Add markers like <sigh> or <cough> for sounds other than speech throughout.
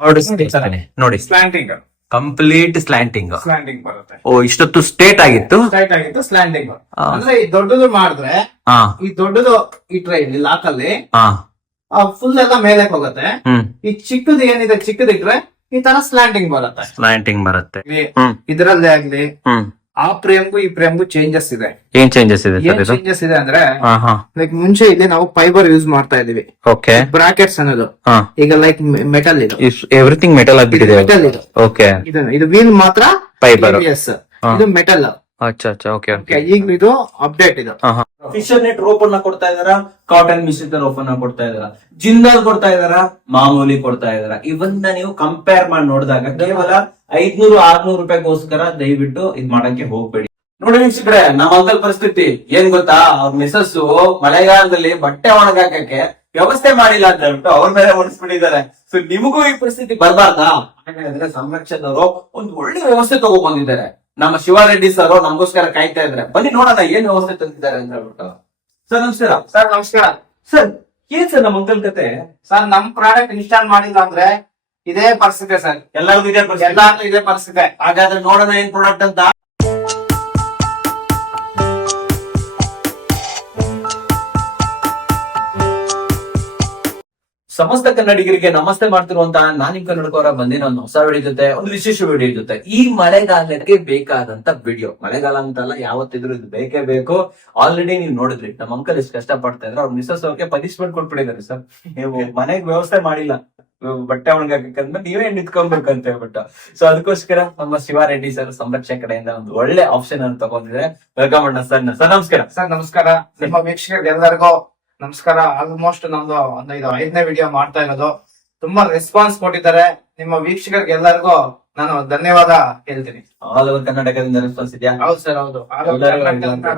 ಹೊರಡಿಸ್ತೀನಿ ನೋಡಿ slanting complete slanting slanting ಬರುತ್ತೆ. ಓ ಇಷ್ಟೊತ್ತು ಸ್ಟೇಟ್ ಆಗಿತ್ತು? ಸ್ಟ್ರೈಟ್ ಆಗಿತ್ತು ಸ್ಲಾಂಟಿಂಗ್ ಆ. ಅಂದ್ರೆ ಈ ದೊಡ್ಡದು ಮಾಡಿದ್ರೆ ಹಾ ಈ ದೊಡ್ಡದು ಇಟ್ರೆ ಇಲ್ಲಿ ಲಾಕಲ್ಲಿ ಹಾ ಫುಲ್ ಎಲ್ಲ ಮೇಲೆ ಹೋಗುತ್ತೆ. ಹ್ಮ್. ಈ ಚಿಕ್ಕದು ಏನಿದೆ ಚಿಕ್ಕದಿಟ್ರೆ ಈ ತರ ಸ್ಲಾಂಟಿಂಗ್ ಬರುತ್ತೆ. ಸ್ಲ್ಯಾಂಟಿಂಗ್ ಬರುತ್ತೆ. ಇಲ್ಲಿ ಹ್ಮ್. ಇದರಲ್ಲೇ ಆಗ್ಲಿ ಹ್ಮ್. ಆ ಪ್ರೇಮ್ಗೂ ಈ ಪ್ರೇಮ್ಗೂ ಚೇಂಜಸ್ ಇದೆ. ಏನ್ ಚೇಂಜಸ್ ಇದೆ ಏನ್ ಸರ್ ಇದು? ಚೇಂಜಸ್ ಇದೆ ಅಂದ್ರೆ ಹಾ ಹಾ. ಲೈಕ್ ಮುಂಚೆ ಇಲ್ಲಿ ನಾವು ಫೈಬರ್ ಯೂಸ್ ಮಾಡ್ತಾ ಇದೀವಿ ಓಕೆ ಬ್ರಾಕೆಟ್ಸ್ ಅನ್ನೋದು. ಹಾ. ಈಗ ಲೈಕ್ ಮೆಟಲ್ ಇದು. ಎವ್ರಿಥಿಂಗ್ ಮೆಟಲ್ ಆಗ್ಬಿಟ್ಟಿದೆ ಮೆಟಲ್ ಇದು. ಓಕೆ ಇದು ಇದು ವೀಲ್ ಮಾತ್ರ ಫೈಬರ್ ಎಸ್ ಇದು ಮೆಟಲ್ ಅಚ್ಚಾ ಅಚ್ಚಾ. ಓಕೆ ಓಕೆ ಈಗ ಇದು ಅಪ್ಡೇಟ್ ಇದು. ಫಿಶರ್ ನೆಟ್ ರೋಪ್ ಅನ್ನ ಕೊಡ್ತಾ ಇದಾರ? ಕಾಟನ್ ಮಿಶ್ರಿತ ರೋಪ್ ಅನ್ನ ಕೊಡ್ತಾ ಇದಾರ? ಜಿಂದಾಲ್ ಕೊಡ್ತಾ ಇದಾರ? ಮಾಮೂಲಿ ಕೊಡ್ತಾ ಇದಾರ? ಇವನ್ನ ನೀವು ಕಂಪೇರ್ ಮಾಡಿ ನೋಡಿದಾಗ ಕೇವಲ ಐದ್ನೂರು ಆರ್ನೂರು ರೂಪಾಯಿಗೋಸ್ಕರ ದಯವಿಟ್ಟು ಇದ್ ಮಾಡಕ್ಕೆ ಹೋಗ್ಬೇಡಿ. ನೋಡಿ ವೀಕ್ಷಕರೇ ನಮ್ಮ ಅಂಕಲ್ ಪರಿಸ್ಥಿತಿ ಏನ್ ಗೊತ್ತಾ? ಅವ್ರ ಮಿಸಸ್ ಮಳೆಗಾಲದಲ್ಲಿ ಬಟ್ಟೆ ಒಣಗಾಕಕ್ಕೆ ವ್ಯವಸ್ಥೆ ಮಾಡಿಲ್ಲ ಅಂತ ಹೇಳ್ಬಿಟ್ಟು ಅವ್ರ ಮೇಲೆ ಮುಡಿಸ್ಬಿಟ್ಟಿದ್ದಾರೆ ಸೊ ನಿಮಗೂ ಈ ಪರಿಸ್ಥಿತಿ ಬರಬಾರ್ದಾ? ಹಾಗಾದ್ರೆ ಸಂರಕ್ಷಕರು ಒಂದು ಒಳ್ಳೆ ವ್ಯವಸ್ಥೆ ತಗೊಂಡ್ಬಂದಿದ್ದಾರೆ ನಮ್ಮ ಶಿವಾರೆಡ್ಡಿ ಸರ್ ನಮಗೋಸ್ಕರ ಕಾಯ್ತಾ ಇದ್ರೆ ಬನ್ನಿ ನೋಡೋಣ ಏನ್ ವ್ಯವಸ್ಥೆ ತಂದಿದ್ದಾರೆ ಅಂತ ಹೇಳ್ಬಿಟ್ಟು. ಸರ್ ನಮಸ್ಕಾರ. ಸರ್ ನಮಸ್ಕಾರ. ಸರ್ ಏನ್ ಸರ್ ನಮ್ಮ ಅಂಕಲ್ ಕತೆ? ಸರ್ ನಮ್ ಪ್ರಾಡಕ್ಟ್ ಇನ್ಸ್ಟಾಲ್ ಮಾಡಿಲ್ಲ ಅಂದ್ರೆ ಇದೇ ಪರಿಸ್ಥಿತಿ ಸರ್. ಎಲ್ಲರಿಗೂ ಇದೇ ಪರಿಸ್ಥಿತಿ. ಎಲ್ಲಾರ್ಗೂ ಇದೇ ಪರಿಸ್ಥಿತಿ. ಹಾಗಾದ್ರೆ ನೋಡೋಣ ಏನ್ ಪ್ರಾಡಕ್ಟ್ ಅಂತ. ಸಮಸ್ತ ಕನ್ನಡಿಗರಿಗೆ ನಮಸ್ತೆ ಮಾಡ್ತಿರುವಂತ ನಾನ್ ನಿಮ್ ಕನ್ನಡಕವರ ಬಂದಿನ ಒಂದು ಹೊಸ ವಿಡಿಯೋ ಜೊತೆ ಒಂದು ವಿಶೇಷ ವಿಡಿಯೋ ಜೊತೆ. ಈ ಮಳೆಗಾಲಕ್ಕೆ ಬೇಕಾದಂತ ವಿಡಿಯೋ ಮಳೆಗಾಲ ಅಂತಲ್ಲ ಯಾವತ್ತಿದ್ರು ಇದು ಬೇಕೇ ಬೇಕು. ಆಲ್ರೆಡಿ ನೀವು ನೋಡಿದ್ರಿ ನಮ್ಮ ಅಂಕಲ್ ಎಷ್ಟು ಕಷ್ಟ ಪಡ್ತಾ ಇದ್ರೆ ಅವ್ರ ಮಿಸಸ್ ಅವ್ರಿಗೆ ಪನಿಷ್ಮೆಂಟ್ ಕೊಟ್ಬಿಟ್ಟಿದ್ದಾರೆ ಸರ್. ನೀವು ಮನೆಗೆ ವ್ಯವಸ್ಥೆ ಮಾಡಿಲ್ಲ. ಬಟ್ಟೆ ಒಣಗಾಕಂದ್ರೆ ನೀವೇ ನಿಂತ್ಕೊಬೇಕಂತ ಹೇಳ್ಬಿಟ್ಟು ಸೊ ಅದಕ್ಕೋಸ್ಕರ ನಮ್ಮ ಶಿವಾರೆಡ್ಡಿ ಸರ್ ಸಂರಕ್ಷಣೆ ಕಡೆಯಿಂದ ಒಂದು ಒಳ್ಳೆ ಆಪ್ಷನ್ ಅನ್ನು ತಗೊಂಡಿದ್ರೆ ವೆಲ್ಕಮ್ ಅಣ್ಣ ಸರ್ ಸರ್ ನಮಸ್ಕಾರ. ಸರ್ ನಮಸ್ಕಾರ. ನಿಮ್ಮ ವೀಕ್ಷಕರಿಗೆ ಎಲ್ಲರಿಗೂ ನಮಸ್ಕಾರ. ಆಲ್ಮೋಸ್ಟ್ ನಮ್ದು ಒಂದು ಐದನೇ ವಿಡಿಯೋ ಮಾಡ್ತಾ ಇರೋದು. ತುಂಬಾ ರೆಸ್ಪಾನ್ಸ್ ಕೊಟ್ಟಿದ್ದಾರೆ. ನಿಮ್ಮ ವೀಕ್ಷಕರಿಗೆ ಎಲ್ಲರಿಗೂ ನಾನು ಧನ್ಯವಾದ ಹೇಳ್ತೀನಿ. ಆಲ್ ಓವರ್ ಕರ್ನಾಟಕದಿಂದ ರೆಸ್ಪಾನ್ಸ್ ಇದೆಯಾ? ಹೌದು ಸರ್ ಹೌದು.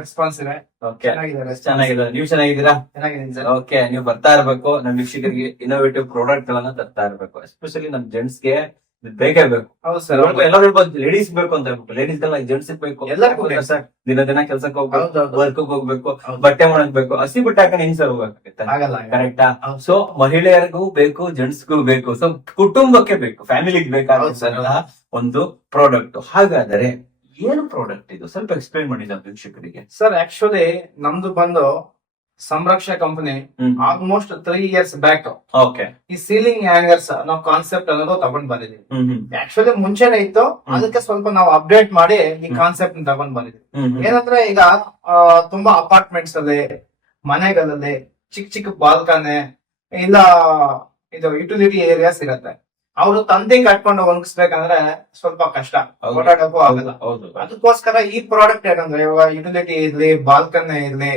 ರೆಸ್ಪಾನ್ಸ್ ಇದೆ. ಓಕೆ ಚೆನ್ನಾಗಿದೆ ಚೆನ್ನಾಗಿದೆ ನೀವು ಚೆನ್ನಾಗಿದ್ದೀರಾ? ಚೆನ್ನಾಗಿದ್ದೀನಿ ಸರ್ ಓಕೆ ನೀವು ಬರ್ತಾ ಇರ್ಬೇಕು. ನಮ್ಮ ವೀಕ್ಷಕರಿಗೆ ಇನ್ನೋವೇಟಿವ್ ಪ್ರಾಡಕ್ಟ್ ಗಳನ್ನ ತರ್ತಾ ಇರ್ಬೇಕು. ಎಸ್ಪೆಷಲಿ ನಮ್ ಜೆಂಟ್ಸ್ಗೆ ಇದು ಬೇಕೇ ಬೇಕು. ಎಲ್ಲ ಹೇಳ್ಬೋದು ಲೇಡೀಸ್ ಬೇಕು ಅಂತ ಹೇಳ್ಬೇಕು ಲೇಡೀಸ್ ಎಲ್ಲ ಜೆಂಟ್ಸ್ ಬೇಕು. ದಿನ ದಿನ ಕೆಲ್ಸಕ್ಕೆ ಹೋಗ್ಬೇಕು. ವರ್ಕ್ ಹೋಗ್ಬೇಕು. ಬಟ್ಟೆ ಬೇಕು ಹಸಿ ಬಟ್ಟೆ ಹಾಕೊಂಡು ಹೆಂಗ್ ಸರ್ ಕರೆಕ್ಟಾ. ಸೊ ಮಹಿಳೆಯರಿಗೂ ಬೇಕು ಜೆಂಟ್ಸ್ಗೂ ಬೇಕು. ಸೊ ಕುಟುಂಬಕ್ಕೆ ಬೇಕು ಫ್ಯಾಮಿಲಿಗೆ ಬೇಕಾದ ಸರಳ ಒಂದು ಪ್ರಾಡಕ್ಟ್ ಹಾಗಾದರೆ ಏನು ಪ್ರಾಡಕ್ಟ್ ಇದು? ಸ್ವಲ್ಪ ಎಕ್ಸ್ಪ್ಲೈನ್ ಮಾಡಿ ನಮ್ಮ ವೀಕ್ಷಕರಿಗೆ. ಸರ್ ಆಕ್ಚುಲಿ ನಮ್ದು ಬಂದು Samraksha company almost three years back okay ಈ ಸೀಲಿಂಗ್ ಹ್ಯಾಂಗರ್ಸ್ ನಾವು ಕಾನ್ಸೆಪ್ಟ್ ಅನ್ನೋದು ತಗೊಂಡ್ ಬಂದಿದೀವಿ ಆಕ್ಚುಲಿ ಮುಂಚೆನೆ ಇತ್ತು ಅದಕ್ಕೆ ಸ್ವಲ್ಪ ನಾವು ಅಪ್ಡೇಟ್ ಮಾಡಿ ಈ ಕಾನ್ಸೆಪ್ಟ್ ತಗೊಂಡ್ ಬಂದಿದ್ವಿ ಏನಂದ್ರೆ ಈಗ ತುಂಬಾ ಅಪಾರ್ಟ್ಮೆಂಟ್ಸ್ ಅಲ್ಲಿ ಮನೆಗಳಲ್ಲಿ ಚಿಕ್ಕ ಚಿಕ್ಕ ಬಾಲ್ಕನೆ ಇಲ್ಲ ಇದು ಯುಟಿಲಿಟಿ ಏರಿಯಾಸ್ ಇರತ್ತೆ. ಅವರು ತಂದೆ ಕಟ್ಕೊಂಡು ಒಣಗಿಸ್ಬೇಕಂದ್ರೆ ಸ್ವಲ್ಪ ಕಷ್ಟ. ಹೌದು. ಓಡಾಡಕ್ಕೂ ಆಗಲ್ಲ. ಅದಕ್ಕೋಸ್ಕರ ಈ ಪ್ರಾಡಕ್ಟ್ ಏನಂದ್ರೆ ಇವಾಗ ಯುಟಿಲಿಟಿ ಇರ್ಲಿ ಬಾಲ್ಕನಿ ಇರ್ಲಿ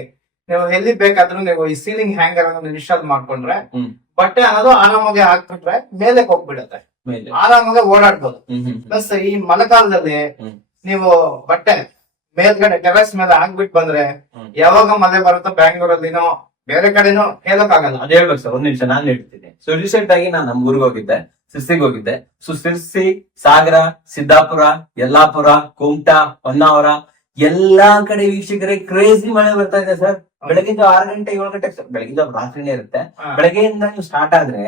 ನೀವು ಎಲ್ಲಿ ಬೇಕಾದ್ರೂ ನೀವು ಈ ಸೀಲಿಂಗ್ ಹ್ಯಾಂಗರ್ ಅನ್ನು ಇನ್ಸ್ಟಾಲ್ ಮಾಡ್ಕೊಂಡ್ರೆ ಬಟ್ಟೆ ಅನ್ನೋದು ಆರಾಮಾಗಿ ಹಾಕ್ಬಿಟ್ರೆ ಮೇಲೆ ಹೋಗ್ಬಿಡುತ್ತೆ. ಆರಾಮಾಗಿ ಓಡಾಡ್ಬೋದು. ಪ್ಲಸ್ ಈ ಮಳೆಗಾಲದಲ್ಲಿ. ನೀವು ಬಟ್ಟೆ ಮೇಲ್ಗಡೆ ಟೆರೆಸ್ ಮೇಲೆ ಹಾಕ್ಬಿಟ್ಟು ಬಂದ್ರೆ ಯಾವಾಗ ಮಳೆ ಬರುತ್ತೋ ಬ್ಯಾಂಗ್ಳೂರಲ್ಲಿನೋ ಬೇರೆ ಕಡೆನೋ ಹೇಳಕ್ಕಾಗಲ್ಲ. ಅದೇ ಹೇಳ್ಬೇಕು ಸರ್ ಒಂದ್ ನಿಮಿಷ ನಾನು ಹೇಳ್ತೀನಿ. ಸೊ ರೀಸೆಂಟ್ ಆಗಿ ನಾನು ನಮ್ಮ ಊರಿಗೆ ಹೋಗಿದ್ದೆ ಸಿರ್ಸಿಗೆ ಹೋಗಿದ್ದೆ. ಸೊ ಸಿರ್ಸಿ ಸಾಗರ ಸಿದ್ದಾಪುರ ಯಲ್ಲಾಪುರ ಕುಮಟಾ ಹೊನ್ನಾವರ ಎಲ್ಲಾ ಕಡೆ ವೀಕ್ಷಕರೇ ಕ್ರೇಜಿ ಮಳೆ ಬರ್ತಾ ಇದೆ ಸರ್ ಬೆಳಗಿಂದ ಆರು ಗಂಟೆ ಏಳು ಗಂಟೆ ಬೆಳಗಿಂದ ರಾತ್ರಿನೇ ಇರುತ್ತೆ. ಬೆಳಗ್ಗೆಯಿಂದ ನೀವು ಸ್ಟಾರ್ಟ್ ಆದ್ರೆ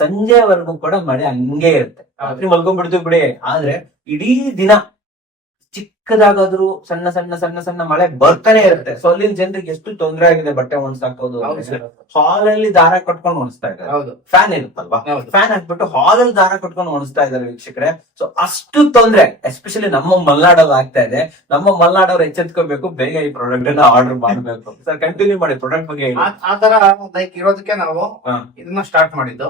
ಸಂಜೆವರೆಗೂ ಕೂಡ ಮಳೆ ಹಂಗೆ ಇರುತ್ತೆ. ರಾತ್ರಿ ಮಲ್ಕೊಂಡ್ಬಿಡ್ತೀವಿ ಬಿಡಿ. ಆದ್ರೆ ಇಡೀ ದಿನ ಚಿಕ್ಕದಾಗಾದ್ರೂ ಸಣ್ಣ ಸಣ್ಣ ಸಣ್ಣ ಸಣ್ಣ ಮಳೆ ಬರ್ತಾನೆ ಇರುತ್ತೆ. ಸೊ ಅಲ್ಲಿನ ಜನರಿಗೆ ಎಷ್ಟು ತೊಂದರೆ ಆಗಿದೆ ಬಟ್ಟೆ ಒಣಸಾಕೋದು ಹಾಲ್ ಅಲ್ಲಿ ದಾರ ಕಟ್ಕೊಂಡು ಒಣಸ್ತಾ ಇದ್ದಾರೆ. ಹೌದು. ಫ್ಯಾನ್ ಇರುತ್ತಲ್ವಾ? ಫ್ಯಾನ್ ಹಾಕ್ಬಿಟ್ಟು ಹಾಲ್ ಅಲ್ಲಿ ದಾರ ಕಟ್ಕೊಂಡು ಒಣಸ್ತಾ ಇದ್ದಾರೆ ವೀಕ್ಷಕರೇ. ಸೊ ಅಷ್ಟು ತೊಂದ್ರೆ ಎಸ್ಪೆಷಲಿ ನಮ್ಮ ಮಲ್ನಾಡಲ್ಲಿ ಆಗ್ತಾ ಇದೆ. ನಮ್ಮ ಮಲ್ನಾಡವ್ರು ಎಚ್ಚೆತ್ಕೋಬೇಕು ಬೇಗ ಈ ಪ್ರಾಡಕ್ಟ್ ಅನ್ನ ಆರ್ಡರ್ ಮಾಡಬೇಕು. ಸರ್ ಕಂಟಿನ್ಯೂ ಮಾಡಿ ಪ್ರಾಡಕ್ಟ್ ಬಗ್ಗೆ ಆತರ ಆ- ಆ ತರ ಲೈಕ್ ಇರೋದಕ್ಕೆ ನಾವು ಇದನ್ನ ಸ್ಟಾರ್ಟ್ ಮಾಡಿದ್ದು.